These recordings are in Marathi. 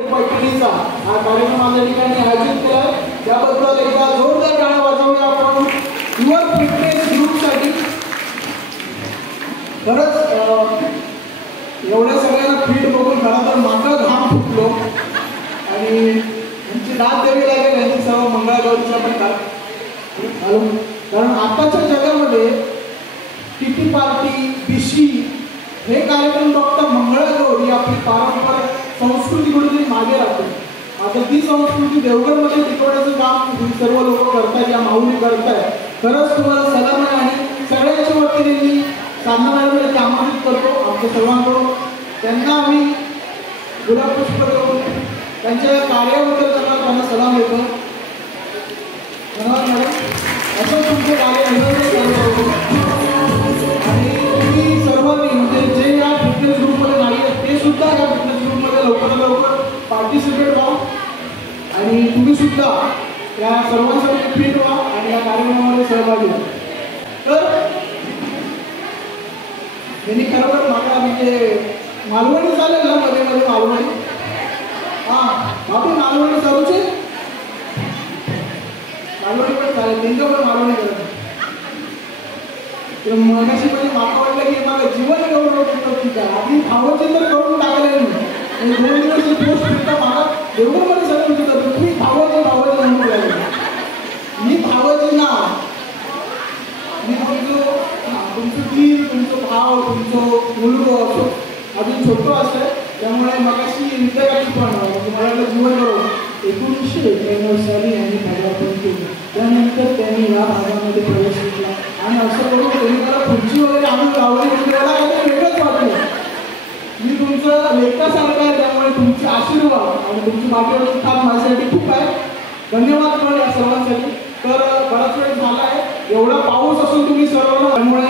पैठणीचा हा कार्यक्रम आमच्या ठिकाणी आयोजित केला आहे, त्याबद्दल एकदा जोरदार टाळ्या वाजवूया आपण युअर फिटनेस ग्रुपसाठी. खरंच एवढ्या सगळ्यांना फिट बघून खरं तर मात्र घाम फुटलो आणि यांची दाद द्यावी लागेल यांची सर्व मंगळागौरीच्या पण कारण आताच्या जगामध्ये किटी पार्टी बिशी हे कार्यक्रम फक्त मंगळागौरी आपली पारंपरिक संस्कृती कुठेतरी मागे राहते. आता ती संस्कृती देवगडमध्ये टिकवण्याचं काम सर्व लोक करतायत, या माऊली करतायत. खरंच तुम्हाला सलाम आहे आणि सगळ्यांच्या वतीने मी साधना मॅडमला आमंत्रित करतो आमच्या सर्वांकडून. त्यांना आम्ही गुलाबपुष्प देऊन त्यांच्या कार्याबद्दल त्यांना सलाम देतो. धन्यवाद मॅडम. असं तुमचं कार्य आणि तुम्ही सर्वांनी म्हणजे जे या फिटनेस ग्रुपमध्ये नाही आहेत ते सुद्धा या फिटनेस ग्रुपमध्ये लवकरात लवकर पार्टिसिपेट व्हा आणि तुम्ही सुद्धा या सर्वांसाठी फिट व्हा आणि या कार्यक्रमामध्ये सहभागी व्हा. तर त्यांनी खरोखर मला म्हणजे मालवणी चालेल ना मध्ये मध्ये मालवणी. हां बाबू मालवणी चालूचे मालवणी पण चालेल, त्यांचं पण मालवणी करत मगाशी म्हणजे मला वाटलं की मला जीवन एवढं ठीक आहे आधी भावाचे तर करून टाकले नाही. 2 दिवस पोस्ट फिरता मला एवढं मला सगळं विचारलं तुम्ही भावाचे म्हणून राहिले. मी भावाचे ना मी तुमचं दीर तुमचं भाव तुमचं मुलगो असो अजून छोटं असतं त्यामुळे मगाशी विद्यार्थी पण मला वाटलं जीवन करून 1991 साली यांनी पदार्पण केलं. त्यानंतर त्यांनी या भागामध्ये प्रवेश केला आणि असं करून त्यांनी मला खुर्ची वगैरे आणून लावली म्हणजे मला काही वेगळंच वाटलं. मी तुमचं लेखकासारखं आहे त्यामुळे तुमचे आशीर्वाद आणि तुमची बाकीवरची काम माझ्यासाठी खूप आहे. धन्यवाद तुम्हाला या सर्वांसाठी. तर बराच वेळ झाला आहे, एवढा पाऊस असून तुम्ही सर्वांना त्यामुळे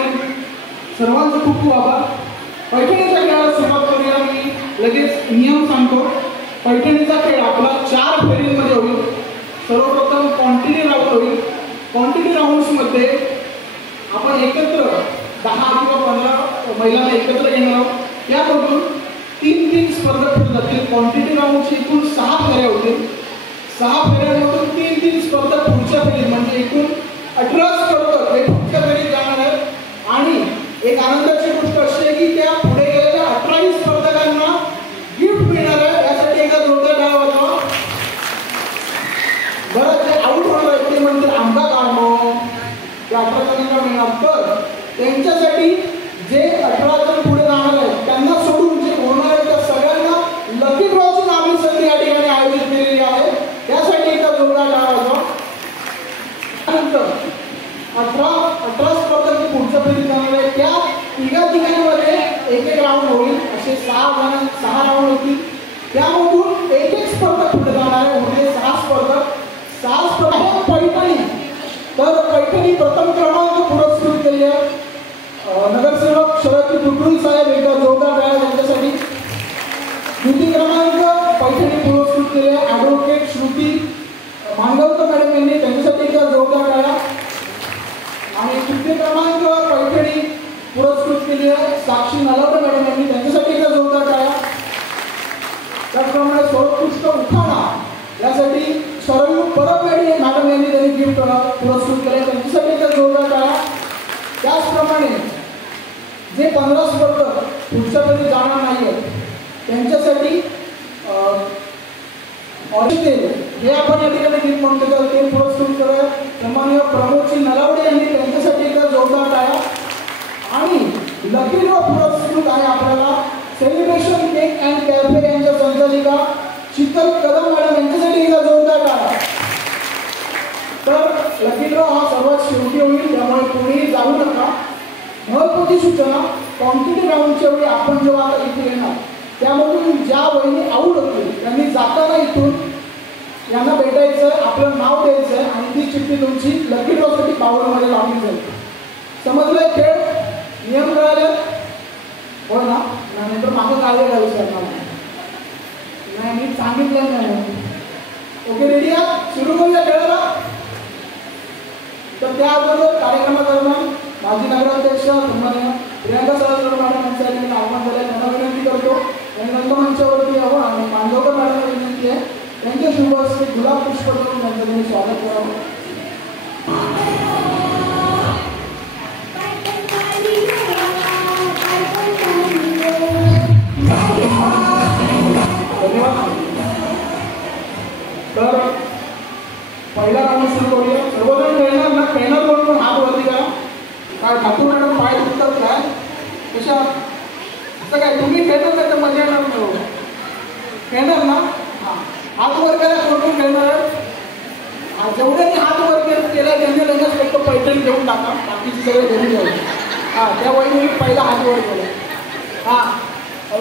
सर्वांचं खूप खूप आभार. पैठणीच्या खेळाला सुरुवात करूया. मी लगेच नियम सांगतो. पैठणीचा खेळ आपला 4 फेरींमध्ये होईल. सर्वप्रथम क्वांटिटी राऊंड होईल. क्वांटिटी राऊंड्समध्ये आपण एकत्र 10 किंवा 15 महिलांना एकत्र घेणार आहोत. त्यामधून 3-3 स्पर्धक पुढे जातील. क्वांटिटी राऊंडची एकूण 6 फेऱ्या होतील. 6 फेऱ्यांमधून 3-3 स्पर्धक पुढच्या फेरीत म्हणजे एकूण 18 स्पर्धक हे पुढच्या फेरीत जाणार आहेत. आणि एक आनंदाची गोष्ट अशी आहे की त्या पुढे गेलेल्या 18 स्पर्धकांना गिफ्ट मिळणार आहे. यासाठी एका जोरदार टाळ्या वाजवा. बरं जे आऊट होणार आहे ते म्हणजे आमचा काम ते 18 जणांना मिळणार. तर त्यांच्यासाठी जे 18 जण पुढे जाणार आहेत त्यांना सोडून जे होणार आहे त्या सगळ्यांना लकी ड्रॉची नामी संधी या ठिकाणी आयोजित केलेली आहे. त्यासाठी एका जोरदार टाळ्या वाजवा. त्यानंतर 18 स्पर्धक पुढच्या फेरीत जाणार आहे. त्या तिघांमध्ये एक राऊंड होईल. असे 6 राऊंड होतील. त्यामधून एक स्पर्धक पुढे जाणार आहे. म्हणजे 6 स्पर्धक पैठणी. तर पैठणी प्रथम क्रमांक पुरस्कृत केली आहे. नगरसेवक शरद दुबरुल साहेब एकदा जोरदार टाळ्या त्यांच्यासाठी. द्वितीय क्रमांक पैठणी पुरस्कृत केले ॲडव्होकेट श्रुती मांडवकर मॅडम यांनी त्यांच्यासाठी एकदा जोरदार टाळ्या. आणि तृतीय क्रमांक पैठणी पुरस्कृत केली आहे साक्षी नलावडे मॅडम यांनी त्यांच्यासाठी एकदा जोरदार टाळ्या. त्याचप्रमाणे सर्वोत्कृष्ट उखाणा यासाठी सरयू परबेडी मॅडम यांनी त्यांनी गिफ्ट पुरस्कृत केले त्यांच्यासाठी एकदा जोरदार टाळ्या. त्याचप्रमाणे जे 15 स्पर्धक पुढच्या फेरीत जाणार नाही आहेत त्यांच्यासाठी हे आपण या ठिकाणी गिफ्ट म्हणतो ते पुरस्कृत केलं. त्यामुळे प्रमोदजी नलावडे यांनी त्यांच्यासाठी एकदा जोरदार टाळ्या. आणि लकी ड्रॉ पुरस्कृत आहे आपल्याला सेलिब्रेशन केक अँड कॅफे यांच्या संचालिका शीतल कदम मॅडम यांच्यासाठी एकदा जोरदार टाळ्या. तर लकी ड्रॉ हा सर्वात शेवटी होईल त्यामुळे कोणीही जाऊ नका. महत्त्वाची सूचना क्वांटिटी राऊंडच्या वेळी आपण जेव्हा आता इथे येणार त्यामधून ज्या वहिनी आऊट होतील त्यांनी जाताना इथून यांना भेटायचं आपलं नाव द्यायचं आहे आणि ती चिठ्ठी तुमची लकी ड्रॉसाठी बाउलमध्ये लावली जाईल. समजलंय खेळ नियम कळाले हो ना. नंतर मागं काय काय विचारणार नाही मी सांगितलं नाही. ओके रेडी आहात सुरू करूया खेळायला. तर त्या अगोदर कार्यक्रमादरम्यान माजी नगराध्यक्ष सन्माननीय प्रियांका सहस्त्र मॅडम यांच्या आव्हान झालं त्यांना विनंती करतो त्यांनी रंगमंचावरती यावं आणि मांडवकर मॅडम त्यांच्यासोबत श्री गुलाब पुष्प देऊन त्यांचं स्वागत करावं. तर पहिला राऊंड सुरू करूया. सर्वजण खेळणार ना, खेळणार कोण पण हात वरती करा. काय ठाकूर मॅडम पाय दुखतात काय कशा असं काय तुम्ही खेळणार नाही तर मजा येणार नाही. खेळणार ना, हां हात वर करा. कोण कोण खेळणार आहे? जेवढ्यांनी हात वर केला त्यांनी लगेच फक्त पैठणी घेऊन टाका, बाकीचे सगळे घरी जाऊ. हां त्या वहिनी पहिला हात वर केला. हां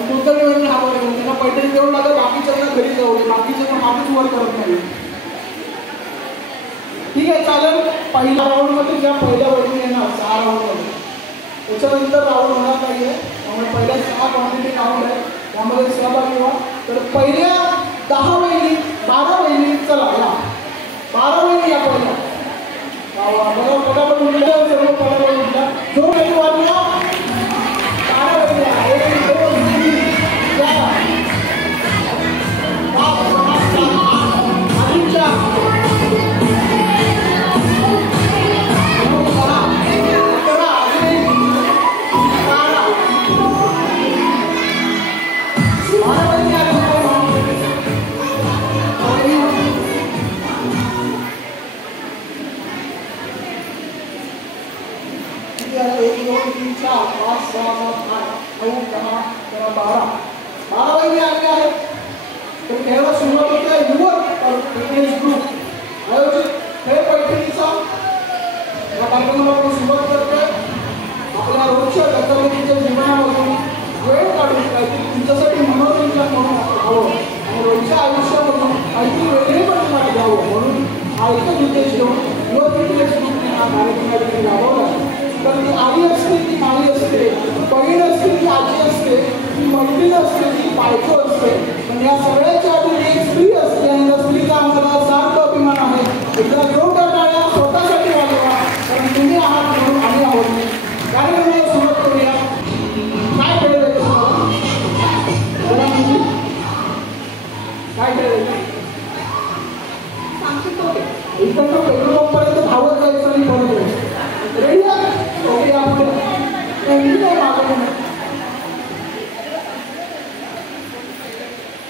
दुसऱ्या वहिनी हात वर केला, त्यांना पैठणी घेऊन टाका, बाकीच्यांना घरी जाऊ. बाकीच्यांना हातच वर करत नाही. ठीक आहे चालेल. पहिल्या राऊंडमध्ये ज्या पहिल्या वहिनी येणार 6 राऊंडमध्ये, त्याच्यानंतर राऊंड होणार नाही आहे. त्यामुळे पहिल्या 6 क्वांटिटी राऊंड आहे, त्यामध्ये सहभागी व्हा. तर पहिल्या 10 वहिनी 12 वहिनी चला या 12 वहिनी या पहिल्या बघा पटापट उठल्या सर्व पटापट उठल्या. जो वहिनी वाटला 12 वहिनी आहे. 1 2 3 4 5 6 7 8 आणि 4 12 आले आहेत. तर खेळाला सुरुवात होते युवक फिटनेस ग्रुप आयोजित खेळ पैठणीचा या कार्यक्रमाला सुरुवात करते. आपल्या रोजच्या धकाधकीच्या जीवनामधून वेळ काढून काहीतरी तुमच्यासाठी मनोरंजन म्हणून हवं आणि रोजच्या आयुष्यामधून काहीतरी वेगळे पण तुम्हाला द्यावं म्हणून हा एकच उद्देश घेऊन युवक फिटनेस ग्रुपने हा कार्यक्रम राबवला. तर ती आई असते, ती माई असते, बहीण असते, ती आजी असते, ती मैत्रीण असते, ती बायको असते, पण या सगळ्याच्या आधी एक स्त्री असते आणि त्या स्त्रीचा आम्हाला सार्थ अभिमान आहे. एकदा जोरदार टाळ्या स्वतःसाठी वाजवा, कारण तुम्ही आहात म्हणून आम्ही आहोत. कार्यक्रमाला सुरुवात करूया. काय खेळायचं काय खेळायचं इथं तर पेट्रोलपर्यंत धावत जायचं आणि परत यायचं. रेडी आहे? ओके आपण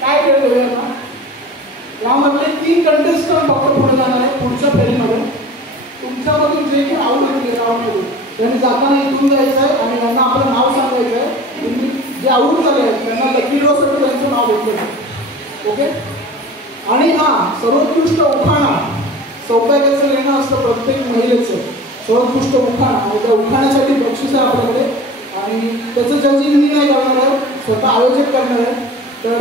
काय खेळ यामधले 3 कंटेस्टंट फक्त पुढे जाणार आहे पुढच्या फेरीमध्ये. तुमच्यामधून जे काही आवडून गावामध्ये त्यांनी जाताना इथून जायचं आहे आणि त्यांना आपलं नाव सांगायचं आहे. तुम्ही जे आवडून झाले आहेत त्यांना लकी ड्रॉसाठी त्यांचं नाव घेतलं आहे. ओके. आणि हां सर्वोत्कृष्ट उखाणा सौभाग्याचं लेणं असतं प्रत्येक महिलेचं. सर्वोत्कृष्ट उखाणा आणि त्या उखाण्यासाठी बक्षीस आहे आपल्याकडे आणि त्याचं जजिंग मी नाही करणार आहे, स्वतः आयोजक करणार आहे. तर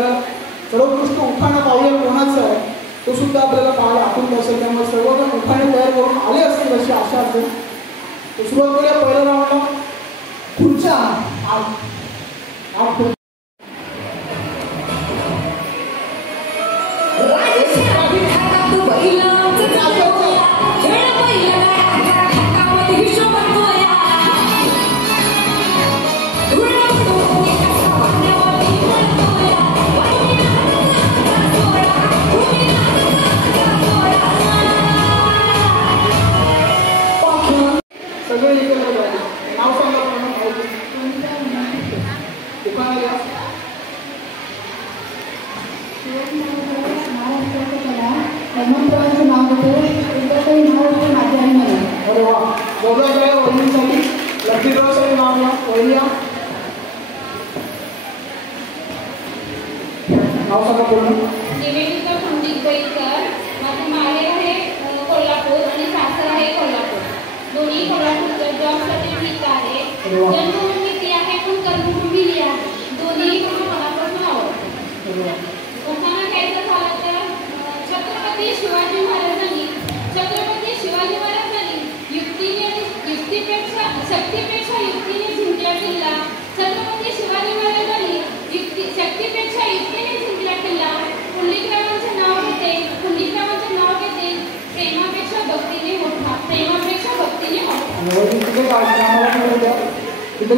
सर्वोत्कृष्ट उखाणा पाहूया कोणाचं आहे तो सुद्धा आपल्याला पाहायला आठवत असेल. त्यामुळे सर्वजण उखाणे तयार करून आले असतील अशी आशा असेल. तर सुरुवात करूया पहिल्या राऊंडला. खुर्च्या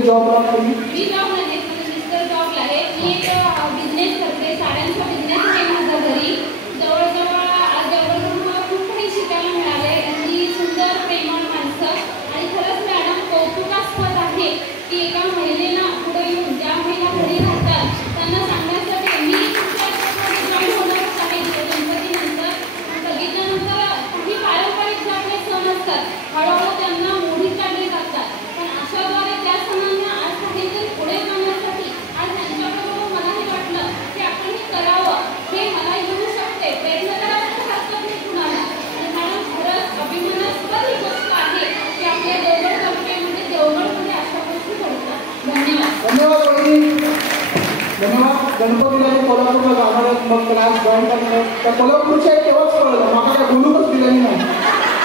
जॉब आहे. मी बिझनेस करते, साड्यांचा बिझनेस आहे माझा घरी. जवळजवळ मग क्लास जॉईन करणार त्या कोल्हापूरच्या तेव्हाच कळलं मला काय बोलूनच दिलेली नाही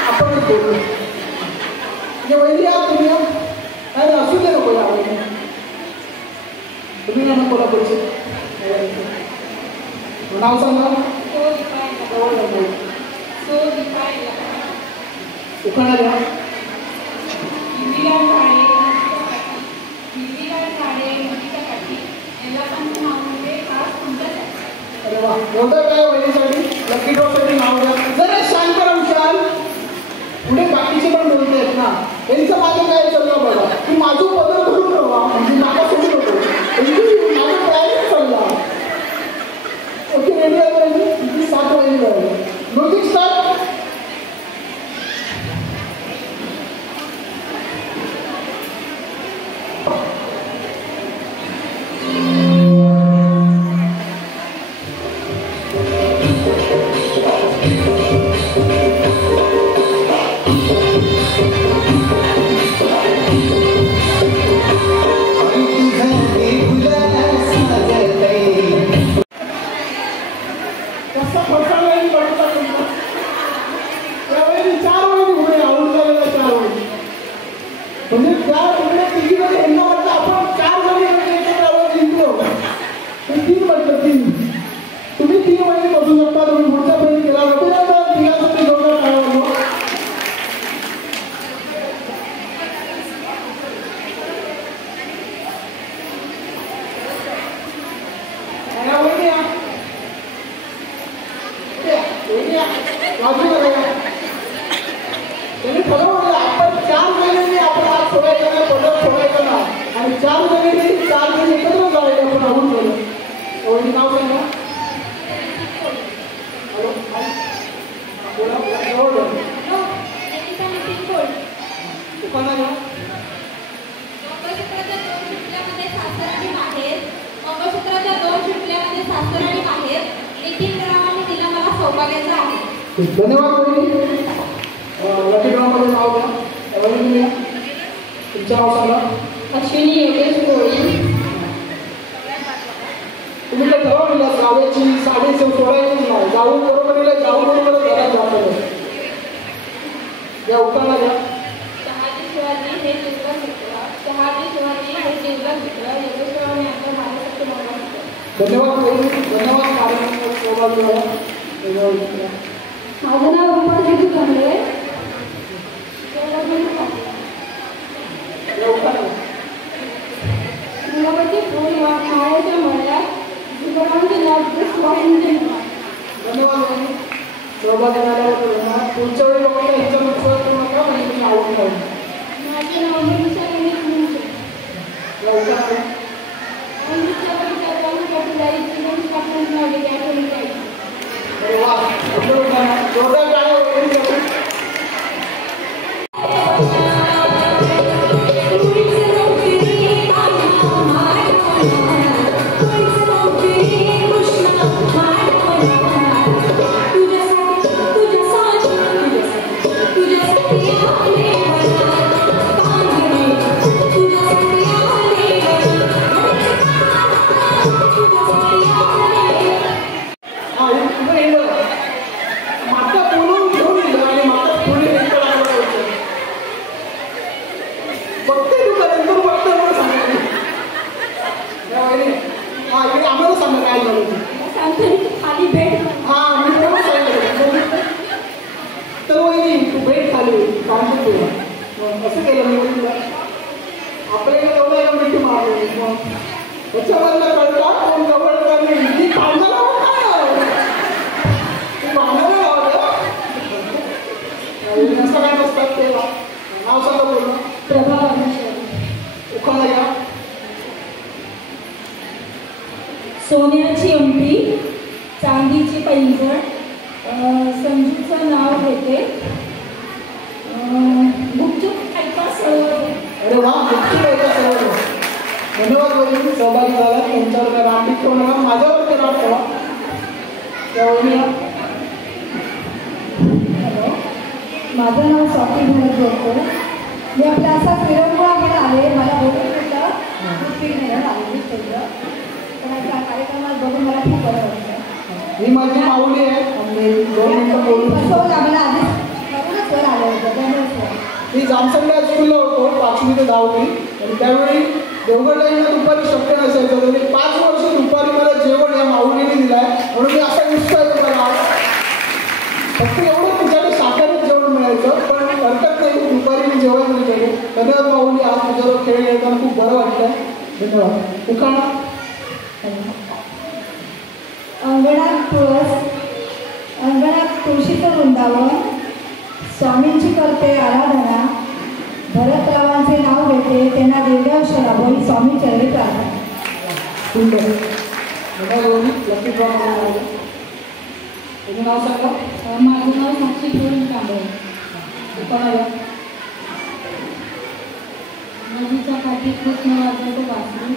आपणच बोलू म्हणजे वहिनी या तुम्ही या नाही असू दे नको या वहिनी तुम्ही या ना कोल्हापूरचे नाव सांगा उखाणा घ्या अरे वा एवढं काय वहिनीसाठी लकी ड्रॉसाठी नाव द्या जरा शांत करा विशाल पुढे बाकीचे पण बोलते आहेत ना यांचं माझं काय चाललं बघा की माझं पदर धरून ठेवा म्हणजे नाका सोडू नको माझं तयारीच चालला ओके रेडी आहे 7 वहिनी नोटिस स्टार्ट धन्यवाद वहिनी लकी ड्रॉमध्ये नाव द्या वहिनी तुमचं नाव सांगा अश्विनी योगेश कोळी तुम्ही काय ठरवलेलं गावाची साडी सोडायचीच नाही जाऊ बरोबरीला जाऊ बरोबर घरात जातो या उखाणा घ्या शहाजी शिवाजी हे जीवलग मित्र शहाजी शिवाजी हे जीवलग मित्र योगेश्वरांनी आपल्या माझ्यासाठी मागवलं धन्यवाद वहिनी धन्यवाद कार्यक्रमात सहभागी व्हा माझं नाव रुपा जितू कांबळे गुलाबाची फुल माळ्याच्या मळ्यात जुगरांचे धन्यवाद सहभागी झाल्याबद्दल पुढच्या वेळी बघा यांच्या नुकसान करू नका म्हणजे तुम्ही आवडून राहील माझे नाव मनीषा गणेश मुंडे अरे वा जोरदार टाळ्या वगैरे खाली भेट हां मी तेव्हा सांगितलं तर वहिनी तू भेट खाली सांगतो तुला असं केलं मी तुला आपल्याला एवढं आहे मिठी मारली मग त्याच्यावरला कळता कोण जवळ करणे ती भांडायला ती भांडायला लावलं असं काय नसतात ते नाव सांगा बोलणं प्रभा उखाणा घ्या सोन्याची अंगठी चांदीची पैंजण संजूचं नाव घेते गुपचूप ऐका सरोवर अरे वा गुपचूप ऐका सरोवर धन्यवाद वहिनी सहभागी झाला तुमच्यावर रामदीप ठेवू नका माझ्यावरती राम ठेवा त्या वहिनीला हॅलो माझं नाव स्वाती भारत बोलतो मी आपल्या असाच विरंगुळाकडे आले मला बोलत होतं 3 महिन्यात आलेली सगळं पण या कार्यक्रमात बघून मला खूप बरं वाटतं ही माझी माऊली आहे. दोन मिनिटं बोलू. मी जामसंडे हायस्कूलला होतो 5वी ते 10वी आणि त्यावेळी देवगडला दुपारी शक्य नसायचं. तर 5 वर्ष दुपारी मला जेवण या माऊलीने दिलं आहे म्हणून मी असा विश्वास केला. फक्त एवढं तुझ्याकडे शाकाहारी जेवण मिळायचं पण हरकत नाही, दुपारी मी जेवण मिळते. धन्यवाद माऊली, आज तुझ्यावर खेळ खेळताना खूप बरं वाटतं. धन्यवाद. उखाणा. अंगणात तुळशीचं वृंदावन, स्वामींची करते आराधना, भरतरावांचे नाव घेते, त्यांना दिव्याक्षरा बोली स्वामी चरणी प्रार्थना. सुंदर. लकी ड्रॉ तुझं नाव सांगा. माझं नाव साक्षी पूर्ण कांबळे. नदीच्या काठी कृष्ण वाजवतो वासरू,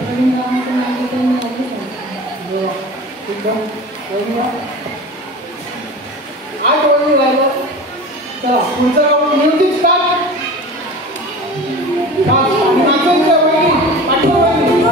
रवींद्राचं नाव घेतो आज वहिनी राहिलं. चला पुढचं गाव म्युझिक स्टार्ट. आणि नाचायचं वहिनी, आठवण वहिनी.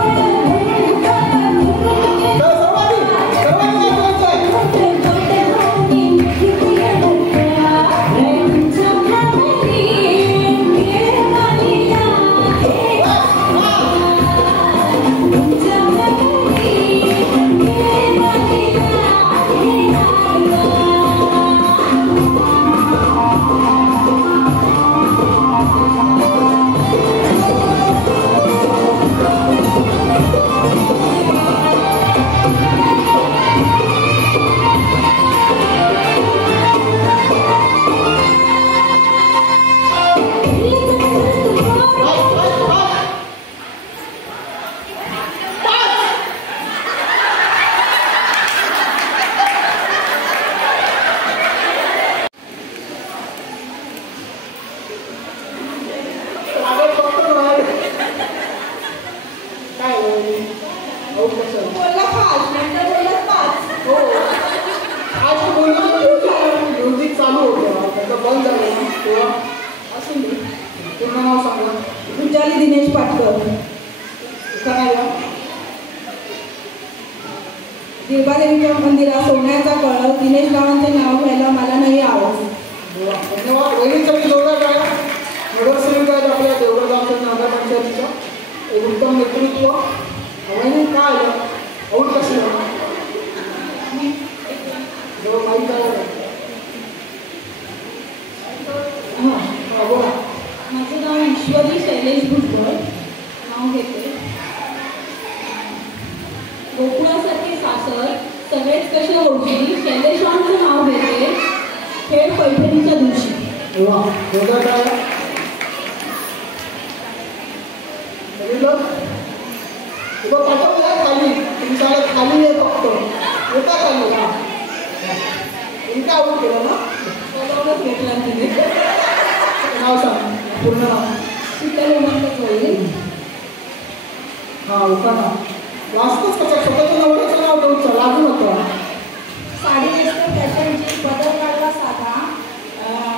दिनेश पाटकर. देवादेवीच्या मंदिरात सोन्याचा कळस, दिनेश रावांचे नाव घ्यायला मला नाही आवडत. धन्यवाद. वहिनीसाठी जोरदार टाळ्या. नगरसेविका आहेत आपल्या देवगड ग्रामपंचायत नगरपंचायतीच्या. एक उत्तम नेतृत्व. वहिनी काय आवड कशी बोला. माझं नाव ईश्वरी शैलेश भुजबळ. नाव घेते. गोकुळासारखे सासर सगळेच कसे ओळखी, शैलेशांचं नाव घेते, खेळ पैठणीच्या दिवशी. पाठवलं खाली तुमच्या खाली आहे फक्त येता खाली. इतका आवड केलं ना त्याच्यावरच घेतला तिने. नाव सांग पूर्ण नाव. शीतल उमंत चोळी. हां उखाणा. वाचतोच कसं स्वतःचं नवऱ्याचं नाव तुमचं लागू नका. साडी नेसतो फॅशनची, बदल काढला साधा,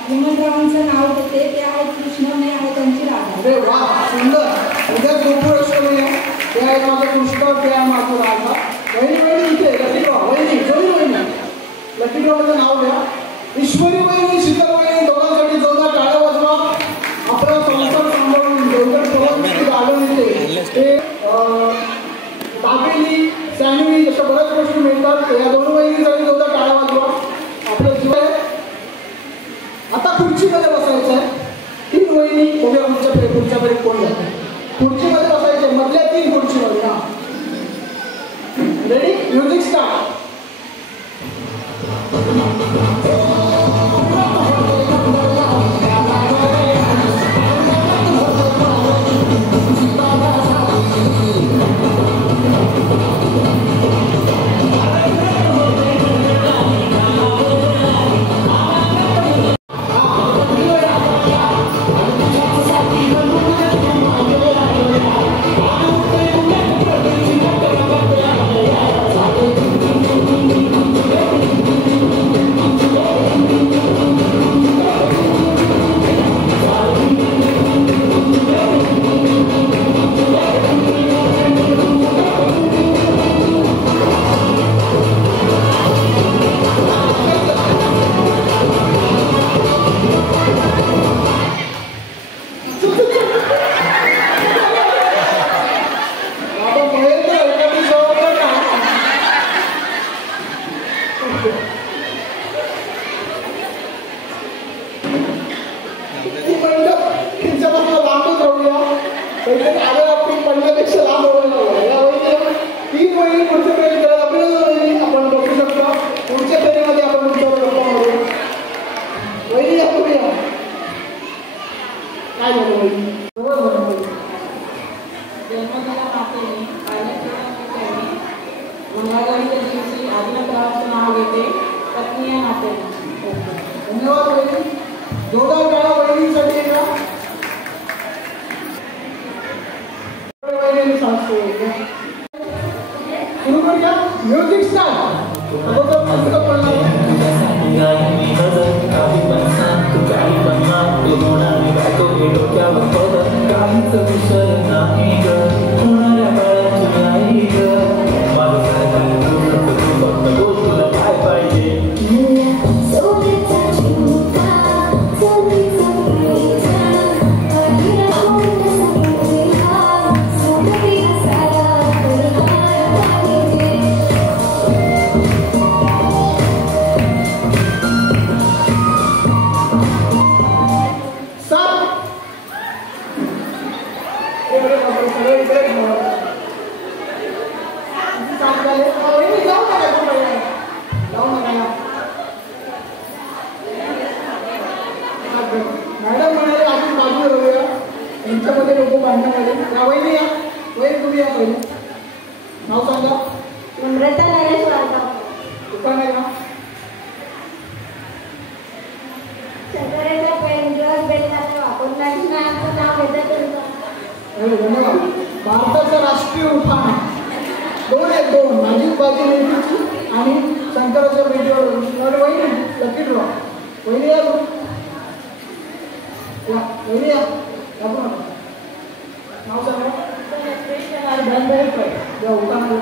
हेमंतरावांचं नाव घेते, ते आहेत कृष्ण, नाही आहे त्यांची राधा. अरे वा सुंदर. उद्या गोकुळाष्टमी आहे. ते आहे माझं कृष्ण, ते आहे माझं राधा. वहिनी वहिनी इथे लकीड्रॉ. वहिनी जरी वहिनी लकीड्रॉमध्ये नाव घ्या. ईश्वरी वहिनी, शीतल वहिनी, दोघांसाठी जोरदार टाळ्या वाजवा. आपला संसार सांभाळून देवगड परवानगी गार्डन येते ते दाबेली सँडविच अशा बऱ्याच गोष्टी मिळतात. या दोन वहिनीसाठी जोरदार टाळ्या वाजवा. आपलं जीवन आता खुर्चीमध्ये बसायचं आहे. 3 वहिनी बघूया पुढच्याकडे कोण जातं. खुर्चीमध्ये बसायचे मधल्या 3 खुर्चीमध्ये. हां रेडी. Music start. ती मंडप त्यांच्यापासून लांबच राहूया. पहिले आलं आपण पडण्यापेक्षा लांब या वहिनी 3 वहिनी पुढच्या फेरी करत आपल्याला वहिनी आपण बघू शकतो. पुढच्या फेरीमध्ये आपण तुमच्यावर गप्पा मारू. वहिनी या पुढे या. काय झालं वहिनी? जन्मदिला मातेने मंगळागौरीच्या दिवशी आदिनाथरावांचं नाव घेते पत्नी या नात्याने. धन्यवाद वहिनी. जोरदार टाळ्या वहिनीसाठी आहे का? वहिनी सांगतो सुरू करूया. Music start. अगोदर पुस्तक पडणार. मॅडम म्हणाले आपण बाजूला राहूया. यांच्यामध्ये लोक बांधण्यामध्ये या वहिनी या. वहिनी तुम्ही या पहिले. नाव सांगा. नम्रता नरेश वाळगाव. दुकान आहे का? शंकराच्या पेंजर बेलनाचे वापरण्याचं नाव घेतात त्यांचं. धन्यवाद. भारताचं राष्ट्रीय उठाण 2 माझी बाजी नेतृत्व आणि शंकराच्या पेंजर वहिनी लकी ड्रॉ. वहिनी या. वहिनी या. नाव सांगा. या उठाणाला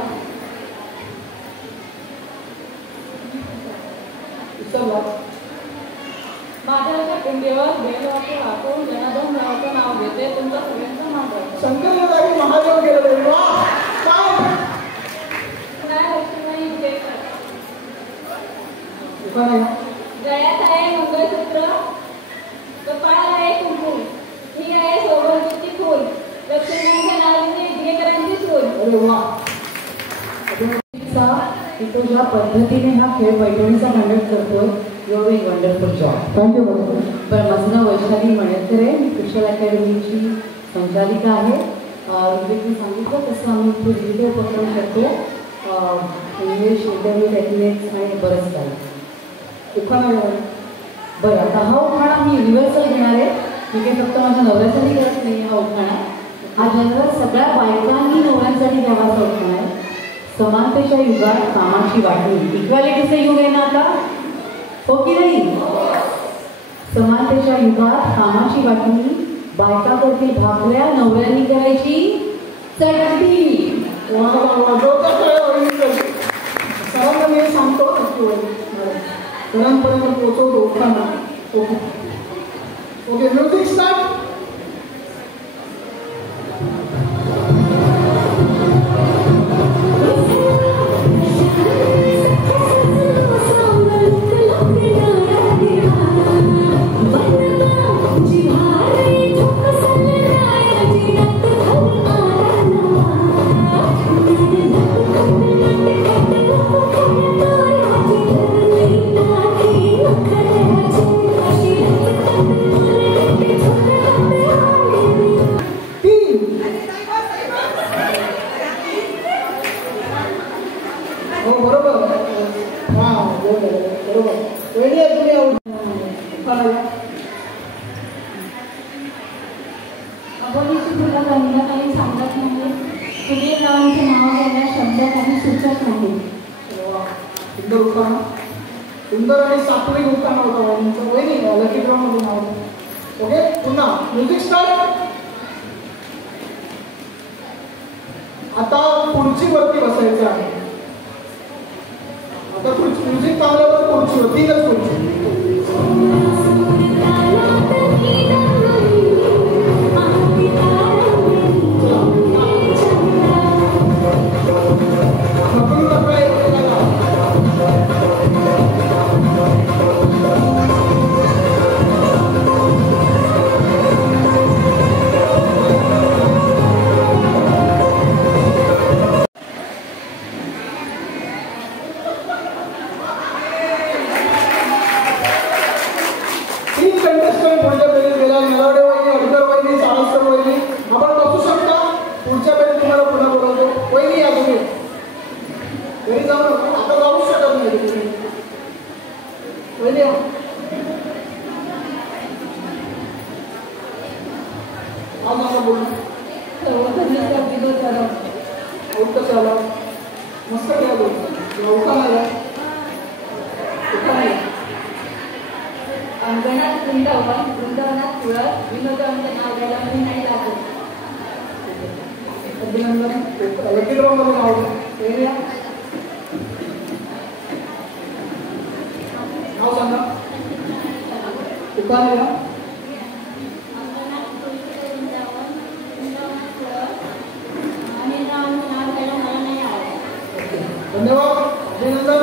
माझ्या पिंडीवर बेलवाचे वापरून जनार्दन रावाचं नाव घेते तुमचं सगळ्यांचं नाव करतो. शंकरला जागी महादेव गेलं. वा काय गळ्यात आहे मंगळसूत्र, कपाळाला आहे कुंकू, ही आहे सौभाग्याची फूल, लक्ष्मीच्या नावाने विघ्नेकरांची सूल. अरे वा. तो ज्या पद्धतीने हा खेळ पैठणीचा कंडक्ट करतो you are doing wonderful job. Thank you madam. पण माझं नाव वैशाली मणेकर आहे. मी कुशल अकॅडमीची संचालिका आहे. मी सांगितलं तसं आम्ही विविध उपक्रम करतो. इंग्लिश इंटरव्ह्यू टेक्निक्स आणि बरंच काही. उखाणा बरं आता हा उखाणा मी युनिव्हर्सल घेणार आहे. मी काही फक्त माझ्या नवऱ्यासाठी करत नाही. हा उखाणा हा जनरल सगळ्या बायकांनी नवऱ्यांसाठी घ्यावाचा उखाणा आहे. समानतेच्या युगात कामाची वाटणी. इक्वॅलिटीचं युग आहे ना आता, हो की नाही? समानतेच्या युगात कामाची वाटणी, बायका करतील भाकऱ्या, नवऱ्यांनी करायची चटणी. सरांना मी सांगतो सरांपर्यंत पोहोचवतो उखाणा. Okay music start. अबोलीची फुलं रंग काही सांगत नाही, सुधीररावांचे नाव घेण्यास शब्द काही सुचत नाही. सुंदर उखाणा, सुंदर आणि सात्विक उखाणा होता. तुमचं वय नाही लकी ड्रॉ मध्ये नाव. ओके पुन्हा म्युझिक स्टार्ट. आता खुर्ची वरती बसायचं आहे. आता खुर्ची म्युझिक थांबल्यावर खुर्चीवर 3च खुर्ची. पुढच्या पेढीत गेल्या नलावडे वहिनी, अडकर वहिनी, साळसकर वहिनी. आपण बसू शकता. पुढच्या पेढीत तुम्हाला पुन्हा बोलवतो. वहिनी या तुम्ही घरी जाऊ नका, आता जाऊच शकत नाही तुम्ही. वहिनी या. आज मला बोलू कसं आला मस्त काय बोलतो लवकर आला अंगणात वृंदावनात तुळस विनोदांचं नाव घ्यायला मी नाही लागत. अभिनंदन. वकीलरावमध्ये नाव नाव सांगा. उपाध्याय धन्यवाद. अभिनंदन.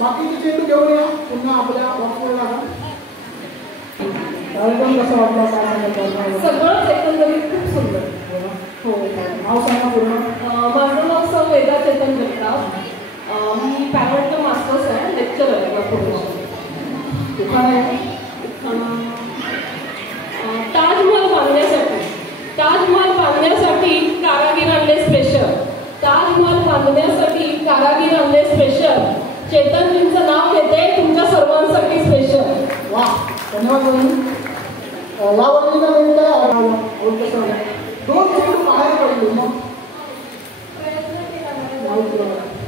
बाकीचे चेंडू घेऊन या पुन्हा आपल्या बॉक्सवर लागा. कार्यक्रम कसा वाटला काय सगळंच एकंदरीत खूप सुंदर. हो नाव सांगा पूर्ण. माझं नाव सौ वेदा चेतन जगताप. मी पॅरेंट मास्टर्स आहे, लेक्चर आहे कॉर्पोरेशन. दुकान आहे ताजमहल बांधण्यासाठी कारागीर आणले स्पेशल. ताजमहल बांधण्यासाठी कारागीर आणले स्पेशल. चेतनजींचं नाव घेते तुमच्या सर्वांसाठी स्पेशल. वा धन्यवाद बहिणी. या वहिनीला मिळत आहे दोन चेंडू बाहेर पडले मग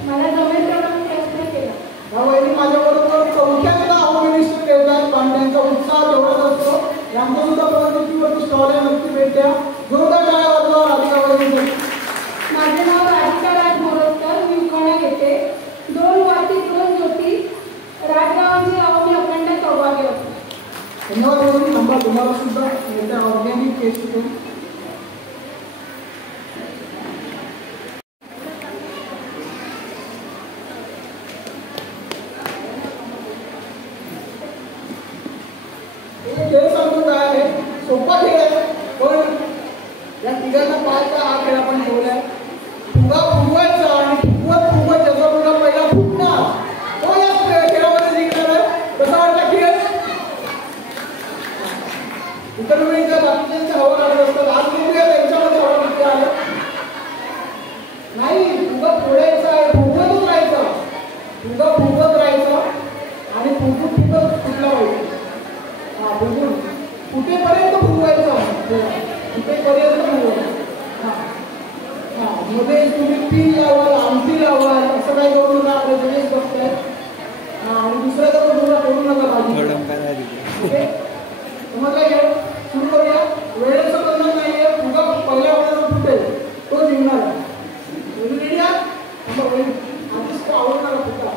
मला जमेल तेवढा प्रयत्न केला. या वहिनी माझ्याबरोबर चौथ्यांदा होम मिनिस्टर खेळतात पण त्यांचा उत्साह तेवढाच असतो. यांचा सुद्धा परिस्थितीवरती स्टॉल आहे, नक्की भेट द्या. जोरदार टाळ्या वाजवा राधिका वहिनीसाठी. माझे नाव राधिका राज मोरजकर. मी उखाणा घेते. दोन वाटी दोन ज्योती राजगावांची नाव मी अखंड सौभाग्य होते. धन्यवाद वहिनी. थांबा तुम्हाला सुद्धा मोठ्या ऑर्गॅनिक टेस्ट करून खेळ सांगतो काय आहे. सोपा खेळ आहे पण या तिघांना पाहायचा हा खेळ आपण ठेवलाय. फुगा फुगवायचा आणि फुगवत ज्याचा मुलगा पहिला फुटणार तो या खेळामध्ये जिंकणार आहे. कसा वाटला खेळ. इतर वेळी त्या बाकीच्यांच्या हवा लागत असतात. आज बघूया त्यांच्यामध्ये हवा किती आलं. नाही फुगा फोडायचा आहे, फुगवतच राहायचा. फुगा फुगत राहायचा आणि फुगून फुटला पाहिजे. हा फुगून कुठेपर्यंत फुगवायचा कुठेपर्यंत फुगवायचं. हा मध्ये तुम्ही पील लावाल आमटी लावाल असं काही करू नका. आपल्या सगळेच बघताय. आणि दुसऱ्याचा पण तुम्हाला करू नका पाहिजे. समजलं घ्या. सुरू करूया. वेळेचं बंधन नाहीये. फुगा पहिल्या वेळेला फुटेल तो जिंकणार आहे. रेडी आहात. आधीच तो आवडणारा फुगा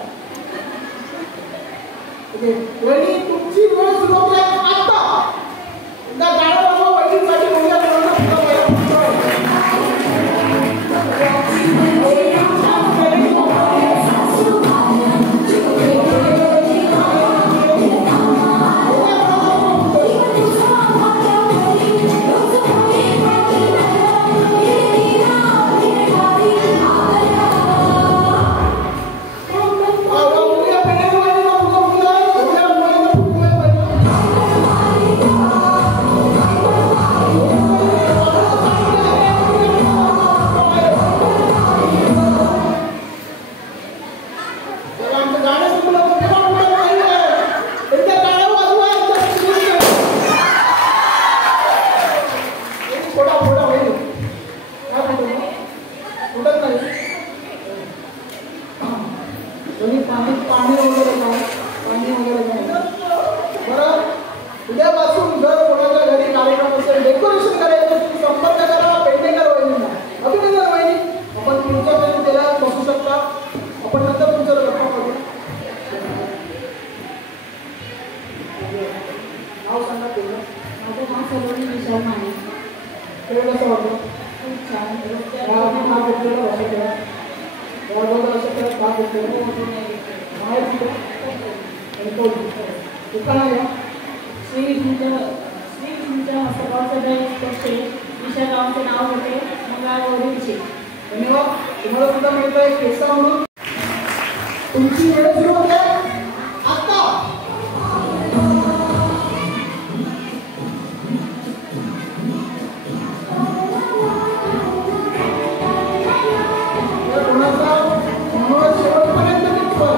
घेतलेलं अशा खेळात त्याबरोबर अशा खेळात भाग घेतलेला बाहेर कुठे श्रीजींच्या मस्तकावरचं ईशा गावांचे नाव होते मंगळागौरीचे. धन्यवाद. तुम्हाला सुद्धा मिळत आहे केसा म्हणून. तुमची वेळ सुरू होते आता. कोणाचा मनोरथ शेवटपर्यंत टिकतो.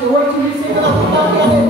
शेवटची 20 सेकंद आता आहे.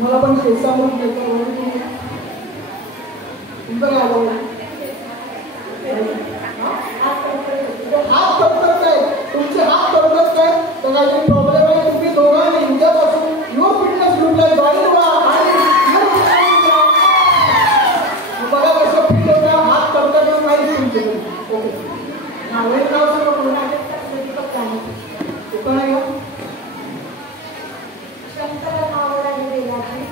मला पण केसा म्हणून हात फडकत काय तुमचे हात फडकत काय तर काही प्रॉब्लेम आहे. तुम्ही दोघांनी उद्यापासून युअर फिटनेस ग्रुपला जॉईन व्हा आणि बघा कसं फिट होता. हात फडकत नाही तुमचे. ओके नावेल नाव सर्व कोणा दुकान आहे शंकर नावावर आहे वेदाची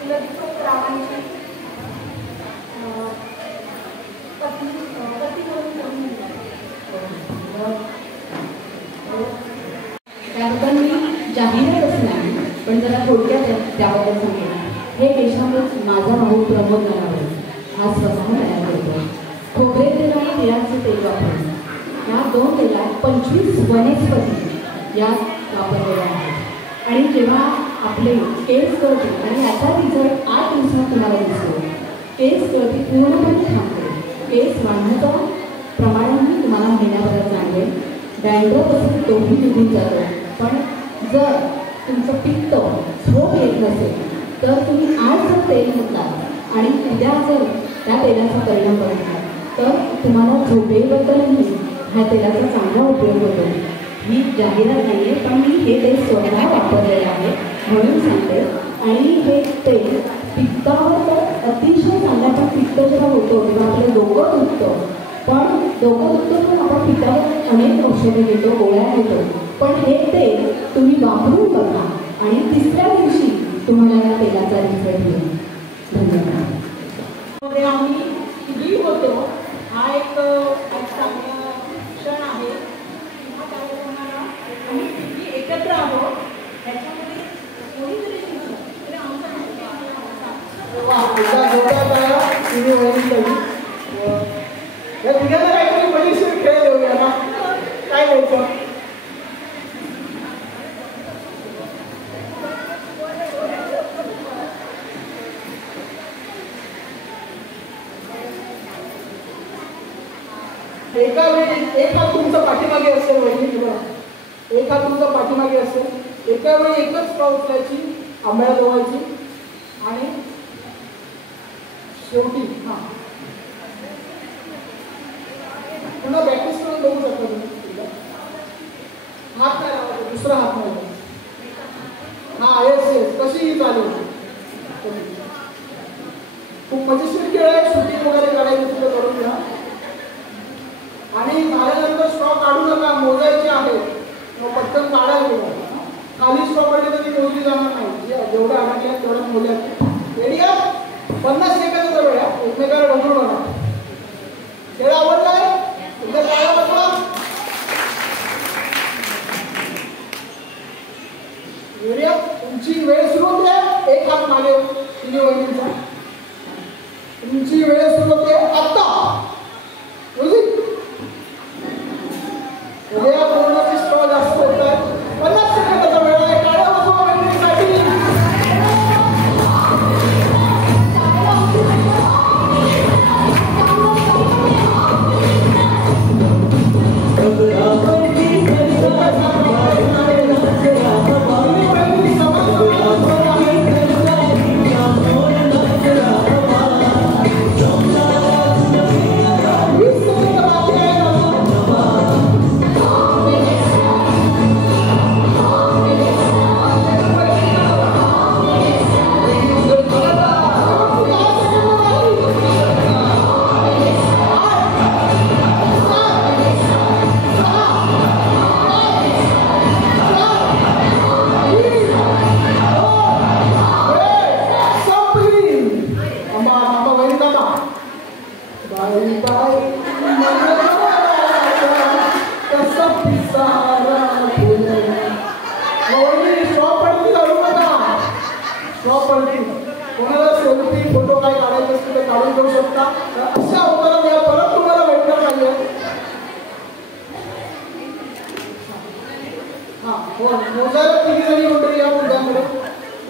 तुला दीपक रावांची पती म्हणून त्याबद्दल मी जाहीरातच नाही पण जरा थोडक्यात त्याबद्दल सांगेन. हे केशामृत माझा भाऊ प्रमोद नरावळे हा स्वतः तयार करतो. खोबरे तेल आणि तिळाचे तेल वापरून या 2 तेलात 25 वनस्पती यात वापरलेल्या आहेत. आणि जेव्हा आपले केस गळते आणि याचा रिझल्ट 8 दिवसात तुम्हाला दिसतो. केस गळती पूर्णपणे थांबते. केस वाढण्याचं प्रमाणही तुम्हाला महिन्याभरात जाणवेल. डॅन्ड्रफ असेल तोही निघून जातो. पण जर तुमचं पित्त झोप येत नसेल तर तुम्ही आज जर तेल घेतला आणि उद्या जर त्या तेलाचा परिणाम बघितला तर तुम्हाला झोपेबद्दलही ह्या तेलाचा चांगला उपयोग होतो. ही जाहिरात नाही आहे पण मी हे तेल स्वतः वापरलेलं आहे म्हणून सांगते. आणि हे तेल पित्तावर तर अतिशय चांगलं. पण पित्त जेव्हा होतो तेव्हा आपलं डोकं दुखतं. पण डोकं दुखतं पण आपण पित्तावर अनेक औषधे घेतो, गोळ्या घेतो. पण हे तेल तुम्ही वापरून बघा आणि 3ऱ्या दिवशी तुम्हाला या तेलाचा रिझल्ट मिळेल. धन्यवाद. आम्ही किती होतो हा एक चांगला क्षण आहे. हा कार्यक्रमाला आम्ही किती एकत्र आहोत त्याच्यामध्ये कोणीतरी या तिघांना काहीतरी मजेशीर खेळ देऊया ना. काय द्यायचं एका वेळी एक हात तुमचा पाठीमागे असेल वहिनी किंवा एक हात तुमचा पाठीमागे असेल. एका वेळी एकच पाव उचलायची आंब्याला धुवायची आणि शेवटी पुन्हा प्रॅक्टिस करून बघू शकता तुम्ही. हात नाही लावायचा दुसरा हात नाही. हा येस येस कशीही चालेल. खूप मजेशीर खेळ आहे. शूटिंग वगैरे करायची सुद्धा करून घ्या. आणि झाल्यानंतर स्टॉक काढू नका. मोजायचे आहे मग पटकन काढायला खालीच प्रॉपर्टी कधी मोजली जाणार नाही. जेवढ्या अडकल्या तेवढ्या मोजल्या. रेडी आहे? 50 सेकंदाचा वेळ आहे. एकमेकाला डोंगर बघा. खेळ आवडलाय? एकदा टाळ्या वाजवा. रेडी आहे? तुमची वेळ सुरू होते. एक हात मागे तिन्ही वहिनींचा. तुमची वेळ सुरू होते आता. उद्या कोरोनाची स्ट्रॉ जास्त होत आहे. 50 सेकंदाचा वेळ आहे. टाळ्या वाजवा वहिनींसाठी. कोणाला सेल्फी फोटो काय काढायचे असतील ते काढून घेऊ शकता. अशा उत्तरं द्या. परत तुम्हाला भेटणार नाहीये. हा हो मोजायला 3 जणी मंडळी या मुद्द्यामध्ये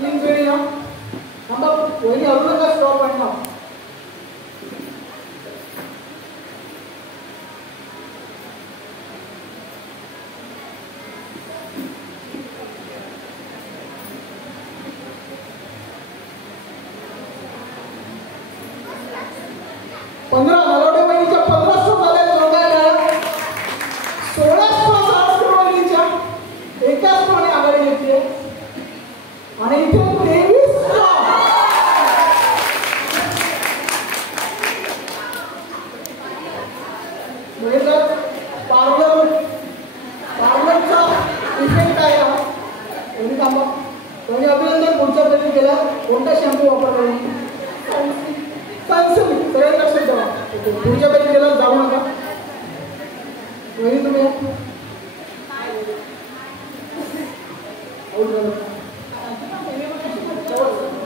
3 जणी या. थांबा वहिनी हलू नका. स्टॉप आणि ना 15 नलवडे वहिनीच्या 1500 झाल्या. जोरदार 1660 वहिनीच्या एकाच प्रमाणे आघाडी घेतली आणि इथे 23 पार्लरचा इफेक्ट आहे हा. कोणी थांबा. कोणी अभिनंदन. पुढचा प्रयत्न केला. कोणता शॅम्पू वापरला? सनसिल्क. सगळ्यात लक्षात ठेवा. पुढच्या पैकी गेला जाऊ नका. वहिनी तुम्ही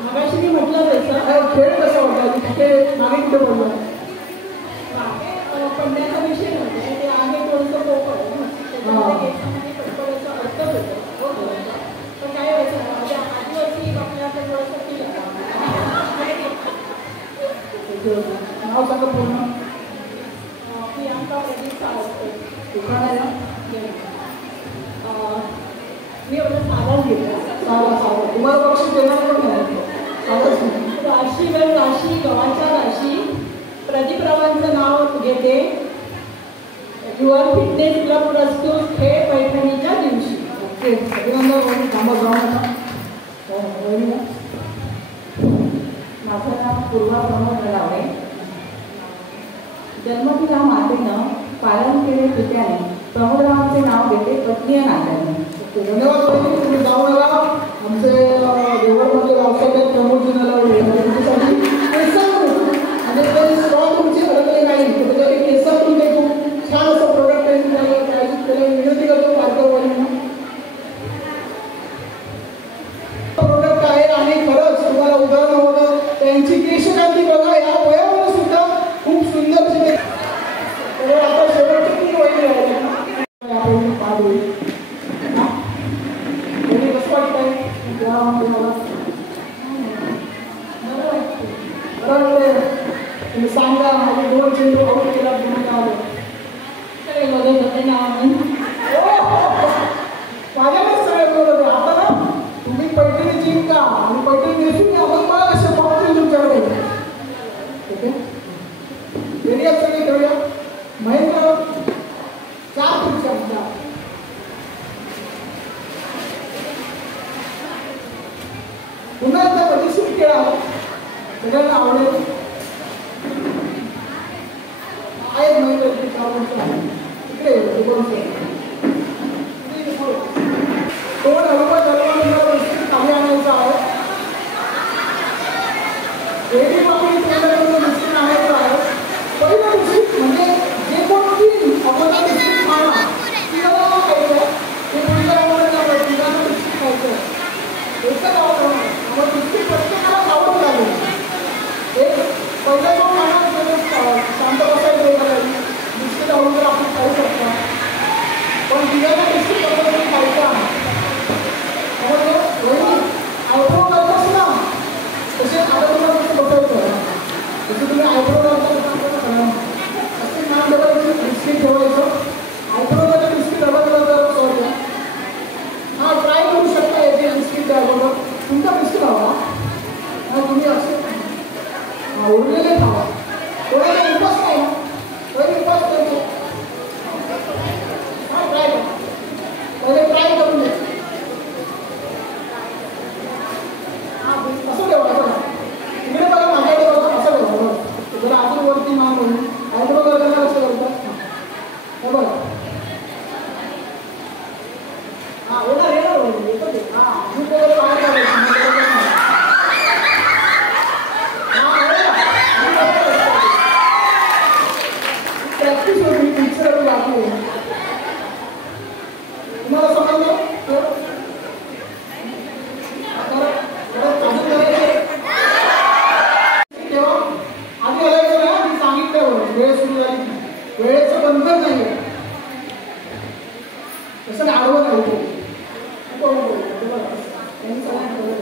मगाशी मी म्हटलं तसं खेळ कसा होता? तिथे मागे कुठे पडला? पडण्याचा विषय नव्हता. ते आहे थोडंसं पोपळ त्याच्यामध्ये केसामध्ये पडपडायचा अर्थच होतो. तर काय व्हायचं माझ्या आदिवासी आपल्याला थोडंसं केलं. नाव सांगा पूर्ण. प्रियांका प्रदीप सावरकर. दुकानाला मी एवढं साधा घेतलं. सावा तुम्हाला बक्षीस देणार पण नाही. राशी गव्हाच्या राशी प्रदीपरावांचं नाव घेते. युअर फिटनेस क्लब प्रस्तुत खेळ पैठणीच्या दिवशी. ओके अभिनंदन वहिनी. थांबा जाऊ नका. वहिनी माझं नाव पूर्वा प्रमोद रावळे. जन्मदिना मातेनं पालन केले पित्याने प्रमोदरावांचे नाव घेते पत्नी नात्याने. धन्यवाद वहिनी. तुम्ही जाऊ नका. आमचे देवळमधले व्यावसायिक प्रमोदजी नलवडे त्यांच्यासाठी केसातून आणि ते स्टॉक तुमची अडकले नाही. त्याच्यासाठी केसातून ते खूप छान असं प्रोडक्ट आयोजित केलं. विनंती करतो पालकर वहिनींना. प्रोडक्ट आहे आणि खरंच तुम्हाला उदाहरण होतं. त्यांची केशकांती बघा. या वयामध्ये सुद्धा खूप सुंदर शिकले. तर आता शेवटची किती वहिनी राहिली आपण पाहत होईल. कसं वाटतंय तुम्हाला? बरं तुम्ही सांगा. आम्ही 2 चेंडू आऊट केला. मदत होते ना माझ्याकडे सगळे बरोबर आहे. आता ना तुम्ही पैठणी जिंका आणि पैठणी नेसून या. मग मला कसे पाहतील तुमच्याकडे. ओके रेडी आहेत सगळे? ठेवूया. महेंद्र 4 खुर्च्या. पुन्हा एकदा पद्धतशीर खेळा. सगळ्यांना आवडेल. आहेत महेंद्र इकडे कोण हलवा झाला. त्यांनी सगळ्यांना आठवलं.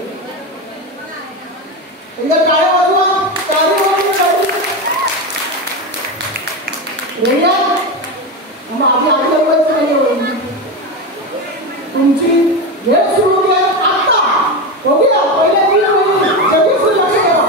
एकदा टाळ्या वाजवा, टाळ्या वाजवा. रेड्या मग आधी आठवलं नाही तुमची वेळ सुरू आहे आता. बघूया पहिल्या 3 महिने जगीचं लक्ष ठेवा.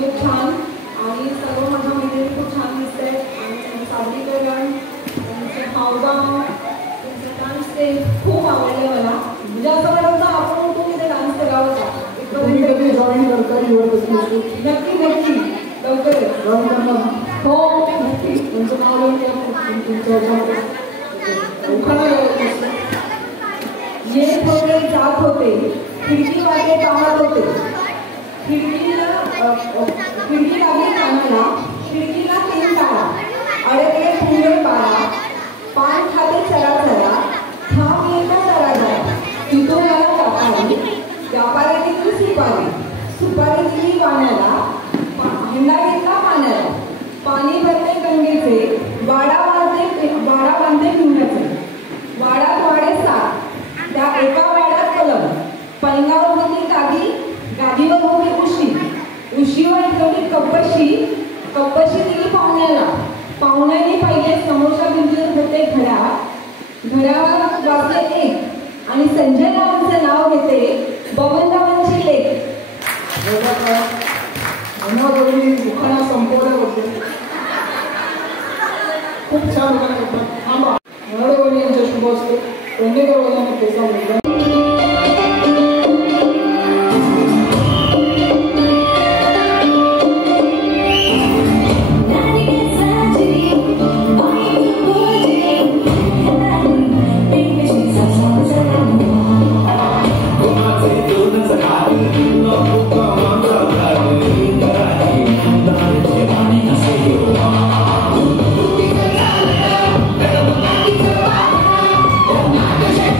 खूप छान आणि सर्व माझ्या मैत्रिणी खूप छान दिसत आहेत आणि त्यांचं सादरीकरण, त्यांचे हावभाव, त्यांचे डान्स ते खूप आवडले मला. म्हणजे असं वाटतं आपण उठून इथे डान्स करावा का. जॉईन करता नक्की नक्की लवकरच जॉईन करणार. हो नक्की. तुमचं नाव लिहून घ्या तुमच्या ह्याच्यामध्ये. येत होते जात होते खिडकी वाटे पाहत होते. खिडकी लागली कानाला, खिडकीला 3 तारा, अडकले पुंगळे 12, पान खाते चरा चरा, थांब येता चरा जरा. तिथून आला व्यापारी, व्यापारी दिली सुपारी दिली वाण्याला, हंडा घेतला पाण्याला. पाणी भरते गंगेचे, वाडा बांधते पिंगाचे. वाड्यात वाडे 7, त्या एका वाड्यात पलंग, पलंगावर होती गादीवर होती उशीवर ठेवली कप्पशी दिली पाहुण्याला. पाहुण्याने पाहिले समोरच्या भिंतीवर होते घड्यावर वाजले 1 आणि संजय रावांचे नाव घेते बबनरावांची लेख. दुकाना संपवल्या होते. खूप छान थांबा. नळवणी यांच्या शुभ असते पेंडेकर वजाने केसा मुद्दा. Check